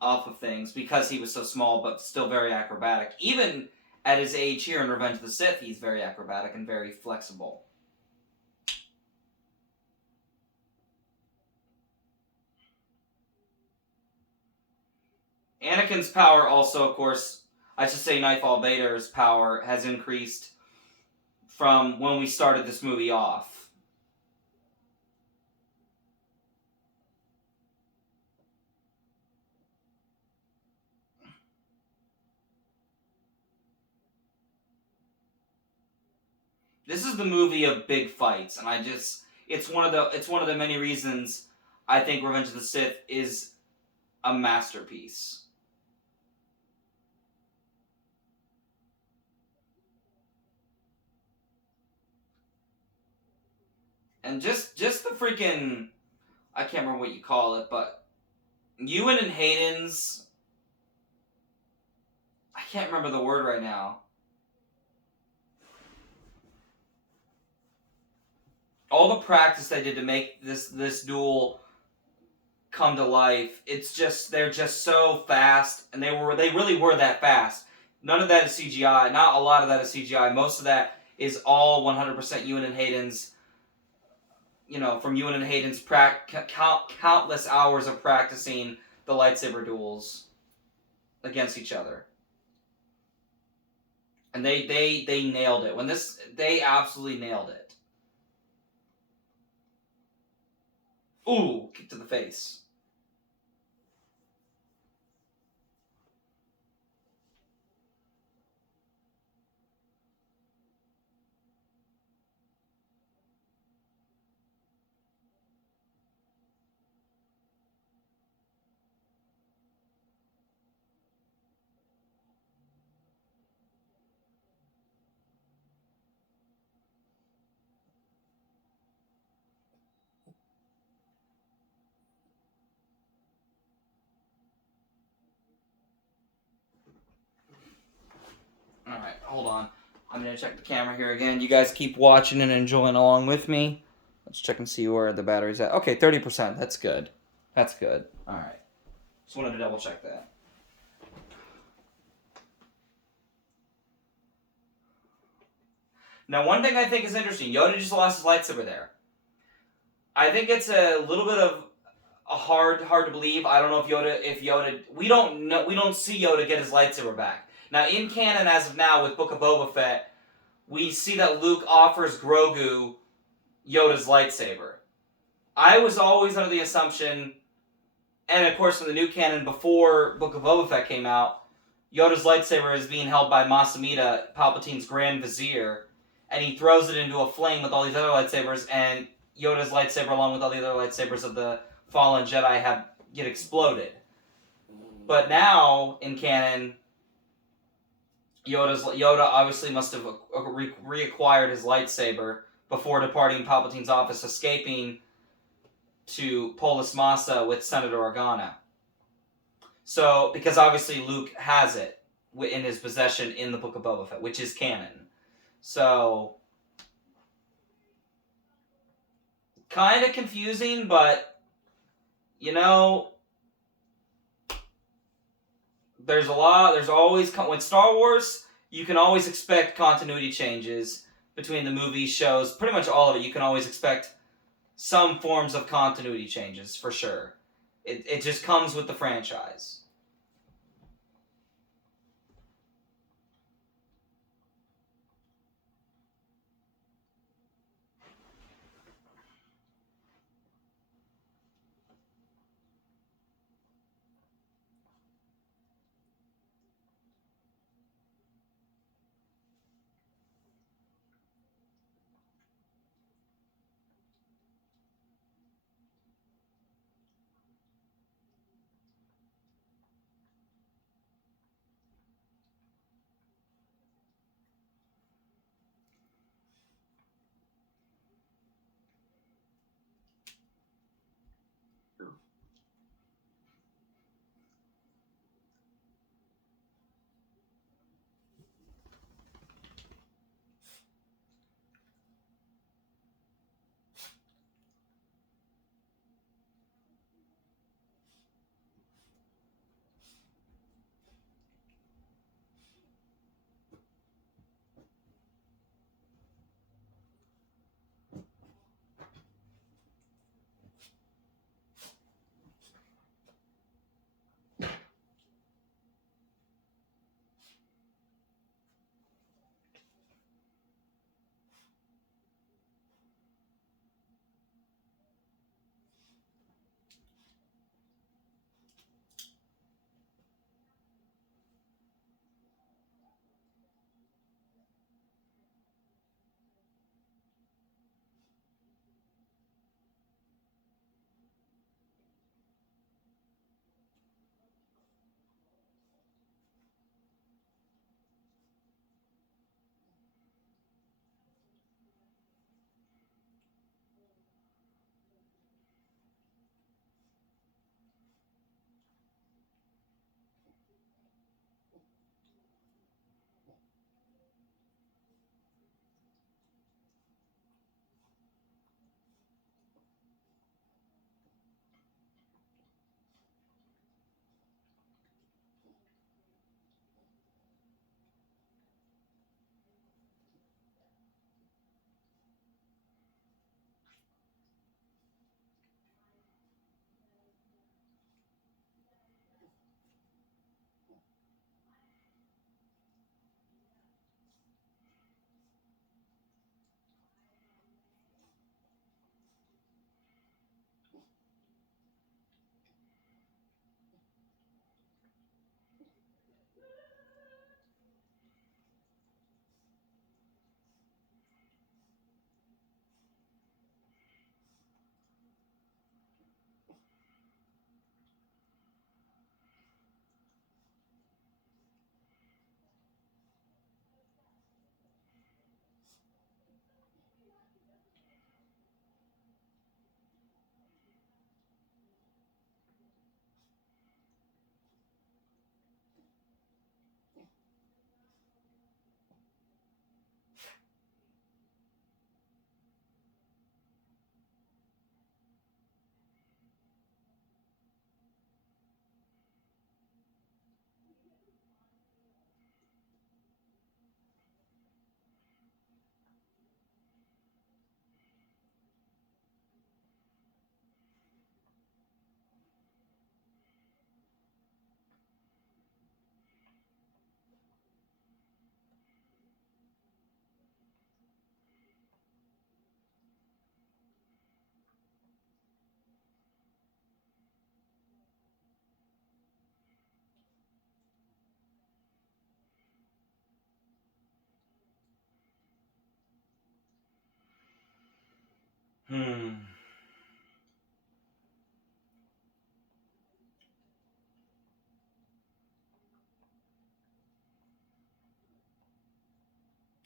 off of things, because he was so small but still very acrobatic. Even at his age here in Revenge of the Sith, he's very acrobatic and very flexible. Anakin's power also, of course, I should say Nightfall Vader's power has increased from when we started this movie off. This is the movie of big fights, and it's one of the many reasons I think Revenge of the Sith is a masterpiece. And just the freaking, I can't remember what you call it, but Ewan and Hayden's, I can't remember the word right now. All the practice they did to make this duel come to life, it's just, they're just so fast, and they really were that fast. None of that is CGI. Not a lot of that is CGI. Most of that is all 100% Ewan and Hayden's, from Ewan and Hayden's countless hours of practicing the lightsaber duels against each other. And they nailed it. They absolutely nailed it. Ooh, kick to the face. Alright, hold on. I'm going to check the camera here again. You guys keep watching and enjoying along with me. Let's check and see where the battery's at. Okay, 30%. That's good. That's good. Alright. Just wanted to double check that. Now, one thing I think is interesting. Yoda just lost his lightsaber there. I think it's a little bit of a hard to believe. I don't know if Yoda... We don't see Yoda get his lightsaber back. Now, in canon, as of now, with Book of Boba Fett, we see that Luke offers Grogu Yoda's lightsaber. I was always under the assumption, and of course in the new canon before Book of Boba Fett came out, Yoda's lightsaber is being held by Masamita, Palpatine's Grand Vizier, and he throws it into a flame with all these other lightsabers, and Yoda's lightsaber, along with all the other lightsabers of the fallen Jedi, get exploded. But now, in canon, Yoda obviously must have reacquired his lightsaber before departing Palpatine's office, escaping to Polis Massa with Senator Organa. So, because obviously Luke has it in his possession in the Book of Boba Fett, which is canon. So, kind of confusing, but, there's always, with Star Wars, you can always expect continuity changes between the movies, shows, pretty much all of it. You can always expect some forms of continuity changes, for sure. It just comes with the franchise.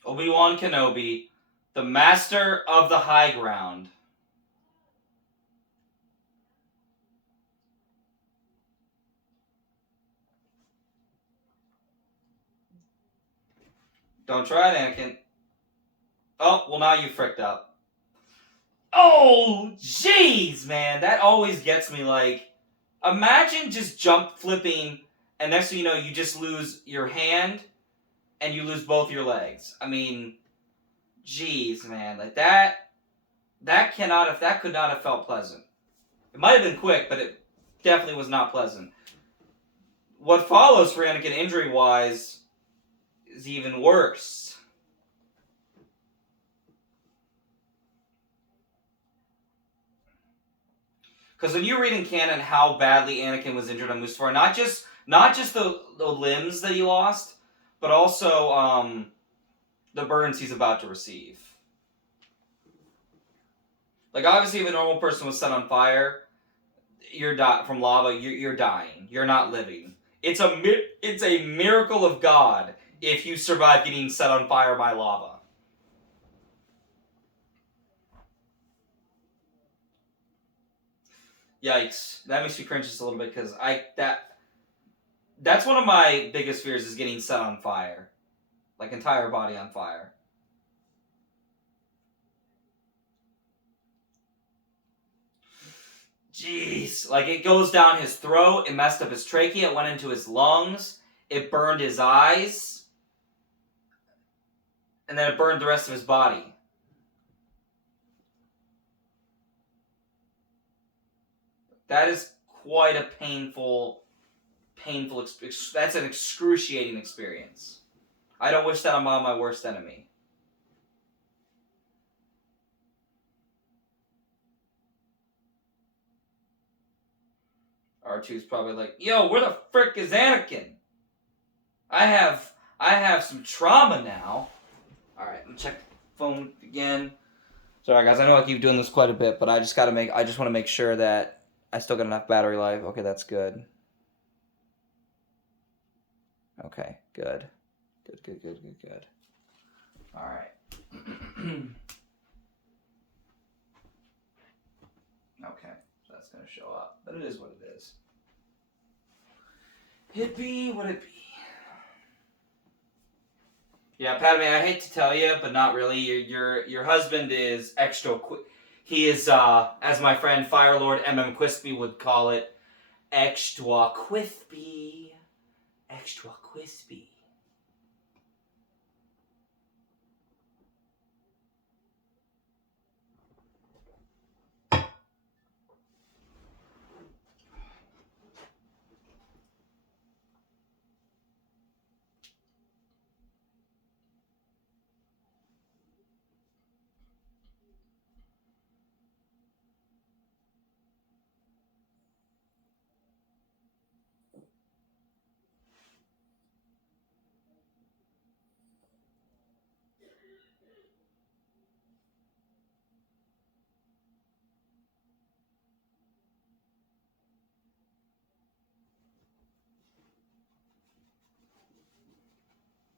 Obi-Wan Kenobi, the master of the high ground. Don't try it, Anakin. Oh, well now you fricked up. Oh, jeez, man. That always gets me, like, imagine just jump flipping, and next thing you know, you just lose your hand, and you lose both your legs. I mean, jeez, man. Like, that could not have felt pleasant. It might have been quick, but it definitely was not pleasant. What follows for Anakin injury-wise is even worse. Because when you read in canon how badly Anakin was injured on Mustafar, not just the limbs that he lost, but also the burns he's about to receive. Like, obviously, if a normal person was set on fire, from lava, you're dying. You're not living. It's a miracle of God if you survive getting set on fire by lava. Yikes. That makes me cringe just a little bit, because that's one of my biggest fears, is getting set on fire. Like, entire body on fire. Jeez. Like, it goes down his throat, it messed up his trachea, it went into his lungs, it burned his eyes, and then it burned the rest of his body. That is quite a painful, that's an excruciating experience. I don't wish that on my worst enemy. R2's probably like, yo, where the frick is Anakin? I have some trauma now. Alright, let me check the phone again. Sorry guys, I know I keep doing this quite a bit, but I just want to make sure that I still got enough battery life. Okay, that's good. Okay, good. Good. Alright. Okay, so that's going to show up. But it is what it is. It be what it be. Yeah, Padme, I hate to tell you, but not really. Your husband is extra... He is, as my friend Fire Lord M.M. Quispy would call it, extra Quispy. Extra Quispy.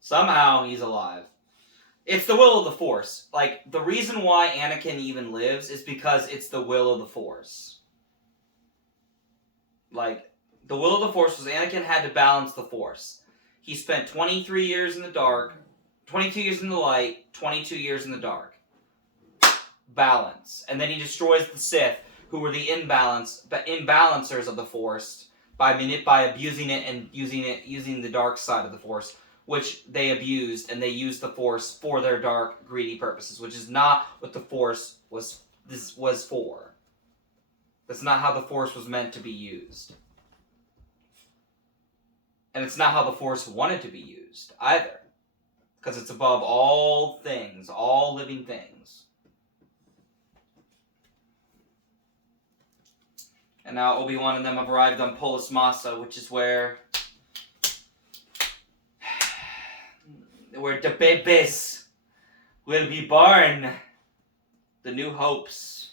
Somehow he's alive. It's the will of the Force. Like, the reason why Anakin even lives is because it's the will of the Force. Like, the will of the Force was Anakin had to balance the Force. He spent 23 years in the dark, 22 years in the light, 22 years in the dark. Balance. And then he destroys the Sith, who were the imbalancers of the Force, by abusing it and using the dark side of the Force, which they abused, and they used the Force for their dark, greedy purposes, which is not what the Force was for. That's not how the Force was meant to be used. And it's not how the Force wanted to be used, either. Because it's above all things, all living things. And now Obi-Wan and them have arrived on Polis Massa, which is where the babies will be born. The new hopes.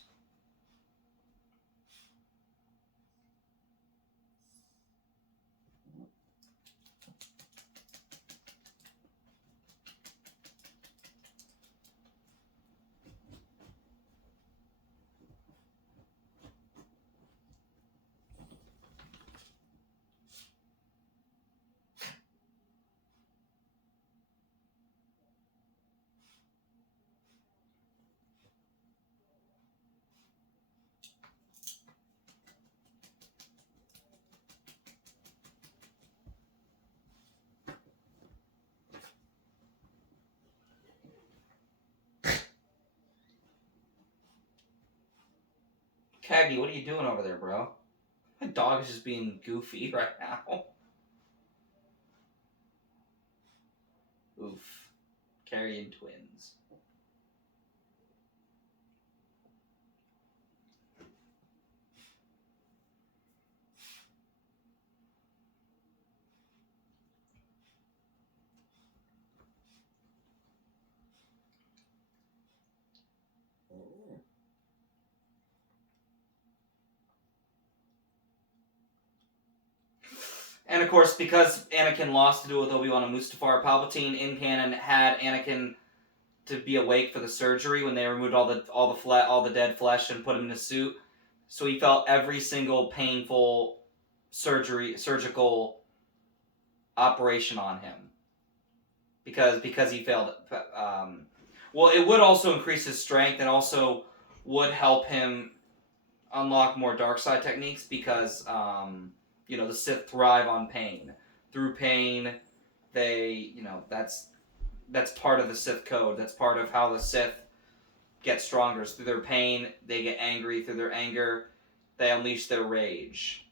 Cagney, what are you doing over there, bro? My dog is just being goofy right now. Oof. Carrion twins. And of course, because Anakin lost to duel with Obi-Wan and Mustafar, Palpatine in canon had Anakin to be awake for the surgery when they removed all the dead flesh and put him in a suit. So he felt every single painful surgical operation on him because he failed. Well, it would also increase his strength and also would help him unlock more dark side techniques because the Sith thrive on pain. Through pain, they that's part of the Sith code. That's part of how the Sith get stronger. Through their pain, they get angry. Through their anger, they unleash their rage.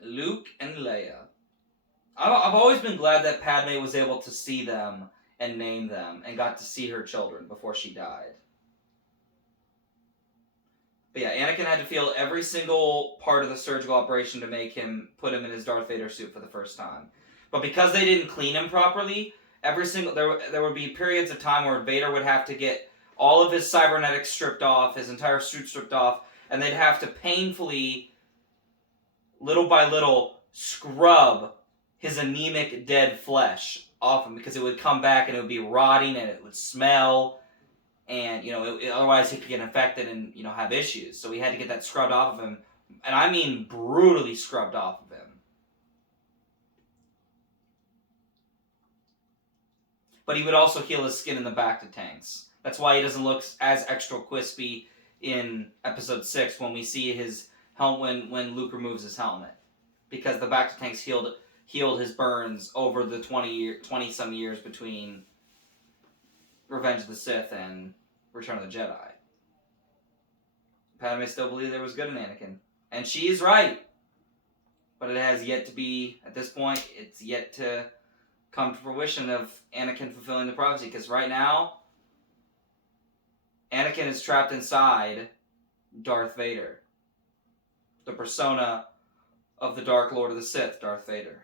Luke and Leia. I've always been glad that Padme was able to see them and name them and got to see her children before she died. But yeah, Anakin had to feel every single part of the surgical operation to put him in his Darth Vader suit for the first time. But because they didn't clean him properly, there would be periods of time where Vader would have to get all of his cybernetics stripped off, his entire suit stripped off, and they'd have to painfully, little by little, scrub his anemic dead flesh off him because it would come back and it would be rotting and it would smell. And, otherwise he could get infected and, have issues. So we had to get that scrubbed off of him. And I mean brutally scrubbed off of him. But he would also heal his skin in the bacta tanks. That's why he doesn't look as extra crispy in Episode 6 when we see his helmet, when Luke removes his helmet. Because the bacta tanks healed his burns over the 20-some years between Revenge of the Sith and Return of the Jedi. Padme still believed there was good in Anakin. And she is right. But it has yet to be, at this point, it's yet to come to fruition of Anakin fulfilling the prophecy. Because right now, Anakin is trapped inside Darth Vader. The persona of the Dark Lord of the Sith, Darth Vader.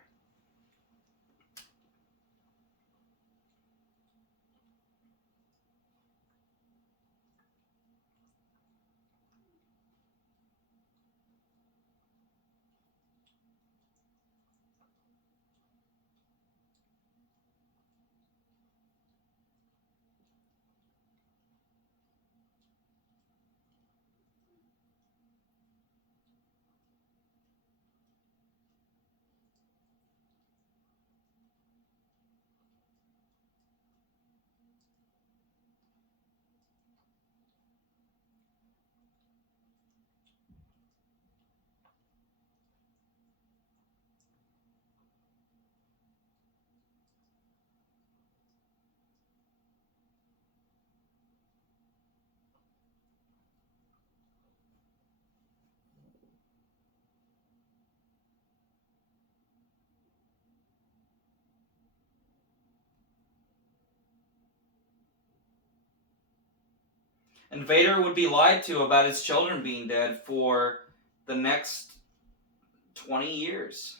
And Vader would be lied to about his children being dead for the next 20 years,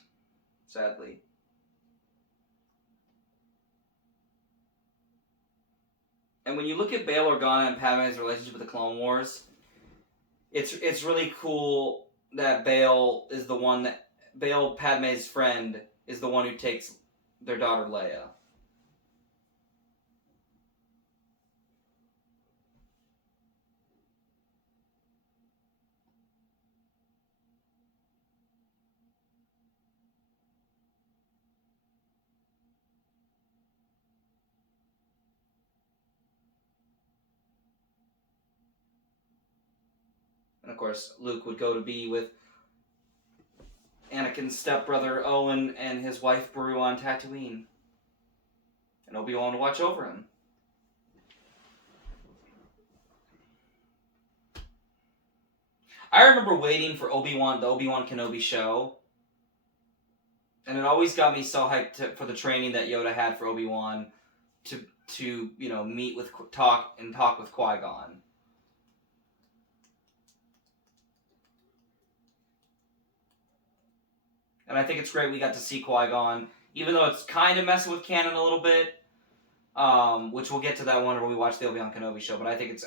sadly. And when you look at Bail Organa and Padme's relationship with the Clone Wars, it's really cool that Bail, Padme's friend, is the one who takes their daughter Leia. And of course, Luke would go to be with Anakin's stepbrother Owen and his wife Beru on Tatooine. And Obi-Wan would watch over him. I remember waiting for the Obi-Wan Kenobi show, and it always got me so hyped for the training that Yoda had for Obi-Wan to meet with talk with Qui-Gon. And I think it's great we got to see Qui-Gon, even though it's kind of messing with canon a little bit, which we'll get to that one when we watch the Obi-Wan Kenobi show. But I think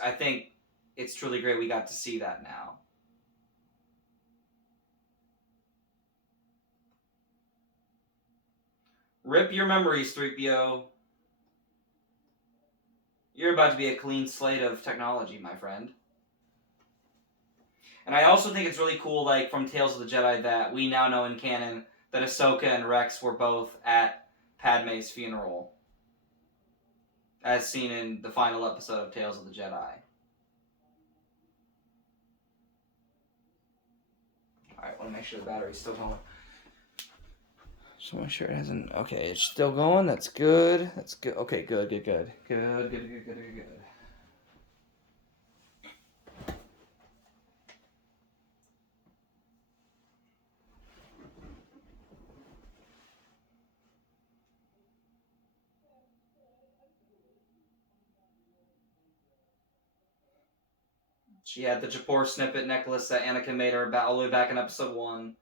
it's truly great we got to see that now. Rip your memories, 3PO. You're about to be a clean slate of technology, my friend. And I also think it's really cool, like, from Tales of the Jedi, that we now know in canon that Ahsoka and Rex were both at Padme's funeral, as seen in the final episode of Tales of the Jedi. Alright, want to make sure the battery's still going. Just want to make sure it hasn't... Okay, it's still going. That's good. That's good. Okay, good. She had the Japor snippet necklace that Anakin made her all the way back in episode 1.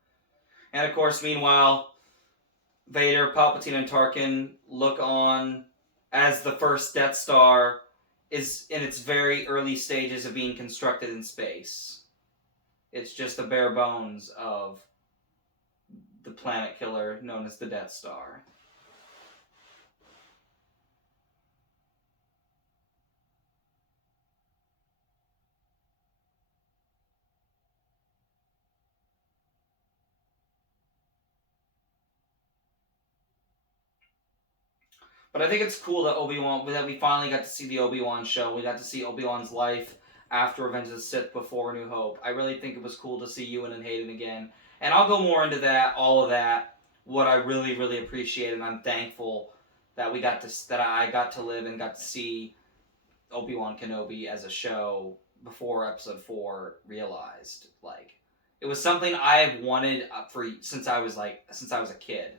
And of course, meanwhile, Vader, Palpatine, and Tarkin look on as the first Death Star is in its very early stages of being constructed in space. It's just the bare bones of the planet killer known as the Death Star. But I think it's cool that we finally got to see the Obi-Wan show. We got to see Obi-Wan's life after Revenge of the Sith, before A New Hope. I really think it was cool to see Ewan and Hayden again. And I'll go more into that, all of that, what I really, really appreciate, and I'm thankful that I got to live and got to see Obi-Wan Kenobi as a show before Episode 4 realized. Like, it was something I've wanted since I was a kid.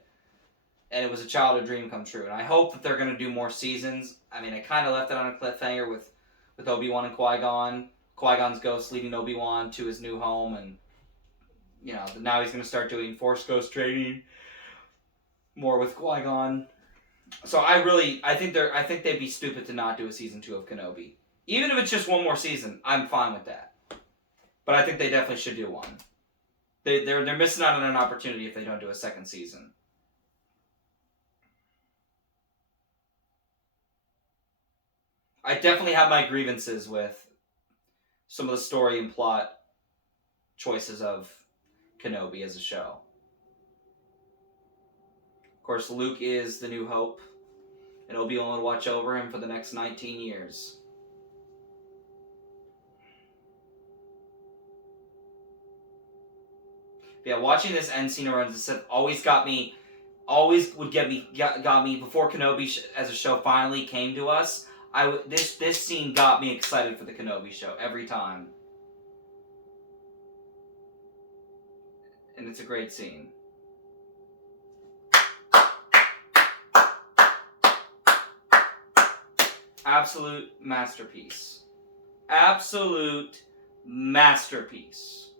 And it was a childhood dream come true. And I hope that they're going to do more seasons. I mean, I kind of left it on a cliffhanger with Obi-Wan and Qui-Gon. Qui-Gon's ghost leading Obi-Wan to his new home. And, now he's going to start doing Force Ghost training more with Qui-Gon. So I think they'd be stupid to not do a season 2 of Kenobi. Even if it's just one more season, I'm fine with that. But I think they definitely should do one. They're missing out on an opportunity if they don't do a second season. I definitely have my grievances with some of the story and plot choices of Kenobi as a show. Of course, Luke is the New Hope, and Obi-Wan will watch over him for the next 19 years. But yeah, watching this end scene around the Sith got me before Kenobi as a show finally came to us. This scene got me excited for the Kenobi show every time. And it's a great scene. Absolute masterpiece. Absolute masterpiece.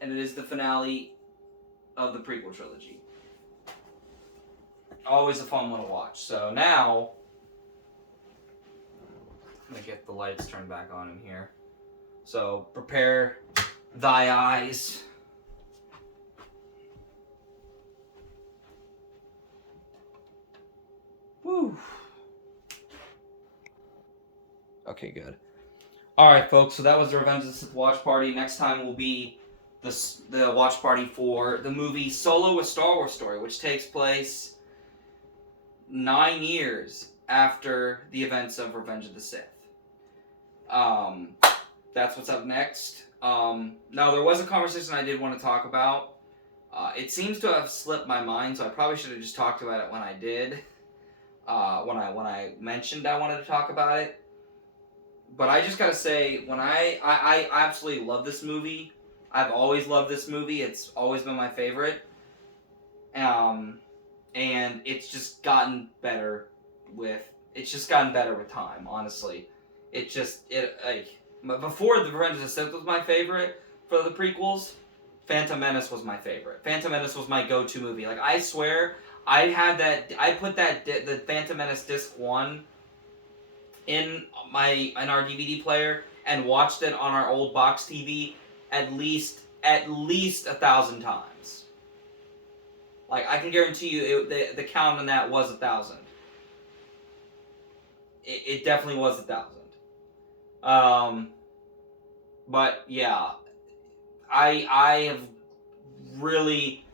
And it is the finale of the prequel trilogy. Always a fun one to watch. So now, I'm going to get the lights turned back on in here. So, prepare thy eyes. Woo. Okay, good. Alright, folks, so that was the Revenge of the Sith watch party. Next time will be the watch party for the movie Solo: A Star Wars Story, which takes place 9 years after the events of Revenge of the Sith. That's what's up next. Now, there was a conversation I did want to talk about. It seems to have slipped my mind, so I probably should have just talked about it when I did. When I mentioned I wanted to talk about it. But I just gotta say, when I absolutely love this movie. I've always loved this movie. It's always been my favorite. And it's just gotten better with time. Honestly, before the Revenge of the Sith was my favorite for the prequels. Phantom Menace was my favorite. Phantom Menace was my go-to movie. Like, I swear, I put the Phantom Menace disc 1 in our DVD player and watched it on our old box TV at least 1,000 times. Like, I can guarantee you, the count on that was 1,000. It definitely was 1,000. But yeah, I have really,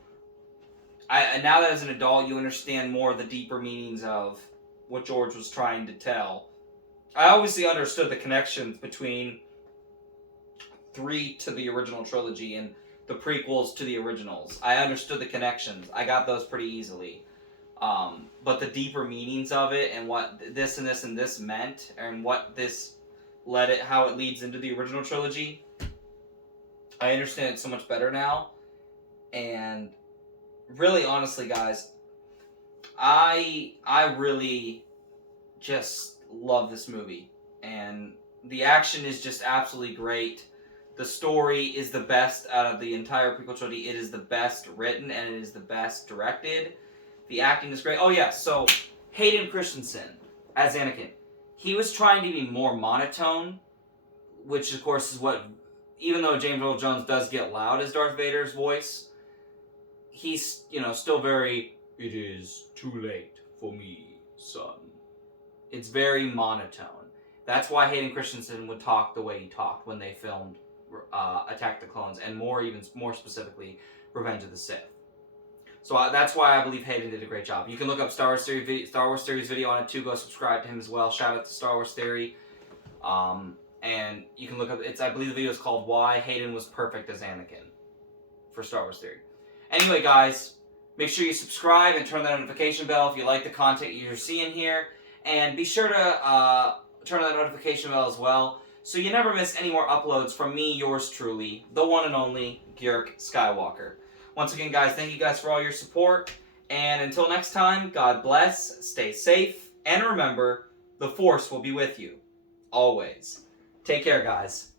now that as an adult you understand more of the deeper meanings of what George was trying to tell. I obviously understood the connections between 3 to the original trilogy and the prequels to the originals. I understood the connections. I got those pretty easily. But the deeper meanings of it and what this and this and this meant and what this how it leads into the original trilogy, I understand it so much better now. And really, honestly, guys, I really just love this movie. And the action is just absolutely great. The story is the best out of the entire prequel trilogy. It is the best written and it is the best directed. The acting is great. Oh yeah, so Hayden Christensen as Anakin. He was trying to be more monotone, which of course is what, even though James Earl Jones does get loud as Darth Vader's voice, he's, still very, "It is too late for me, son." It's very monotone. That's why Hayden Christensen would talk the way he talked when they filmed Attack the Clones, and even more specifically, Revenge of the Sith. So that's why I believe Hayden did a great job. You can look up Star Wars Theory's video on it too. Go subscribe to him as well. Shout out to Star Wars Theory. And you can look up, I believe the video is called Why Hayden Was Perfect as Anakin for Star Wars Theory. Anyway, guys, make sure you subscribe and turn that notification bell if you like the content you're seeing here. And be sure to turn on that notification bell as well, so you never miss any more uploads from me, yours truly, the one and only Gyurk Skywalker. Once again, guys, thank you guys for all your support. And until next time, God bless, stay safe, and remember, the Force will be with you. Always. Take care, guys.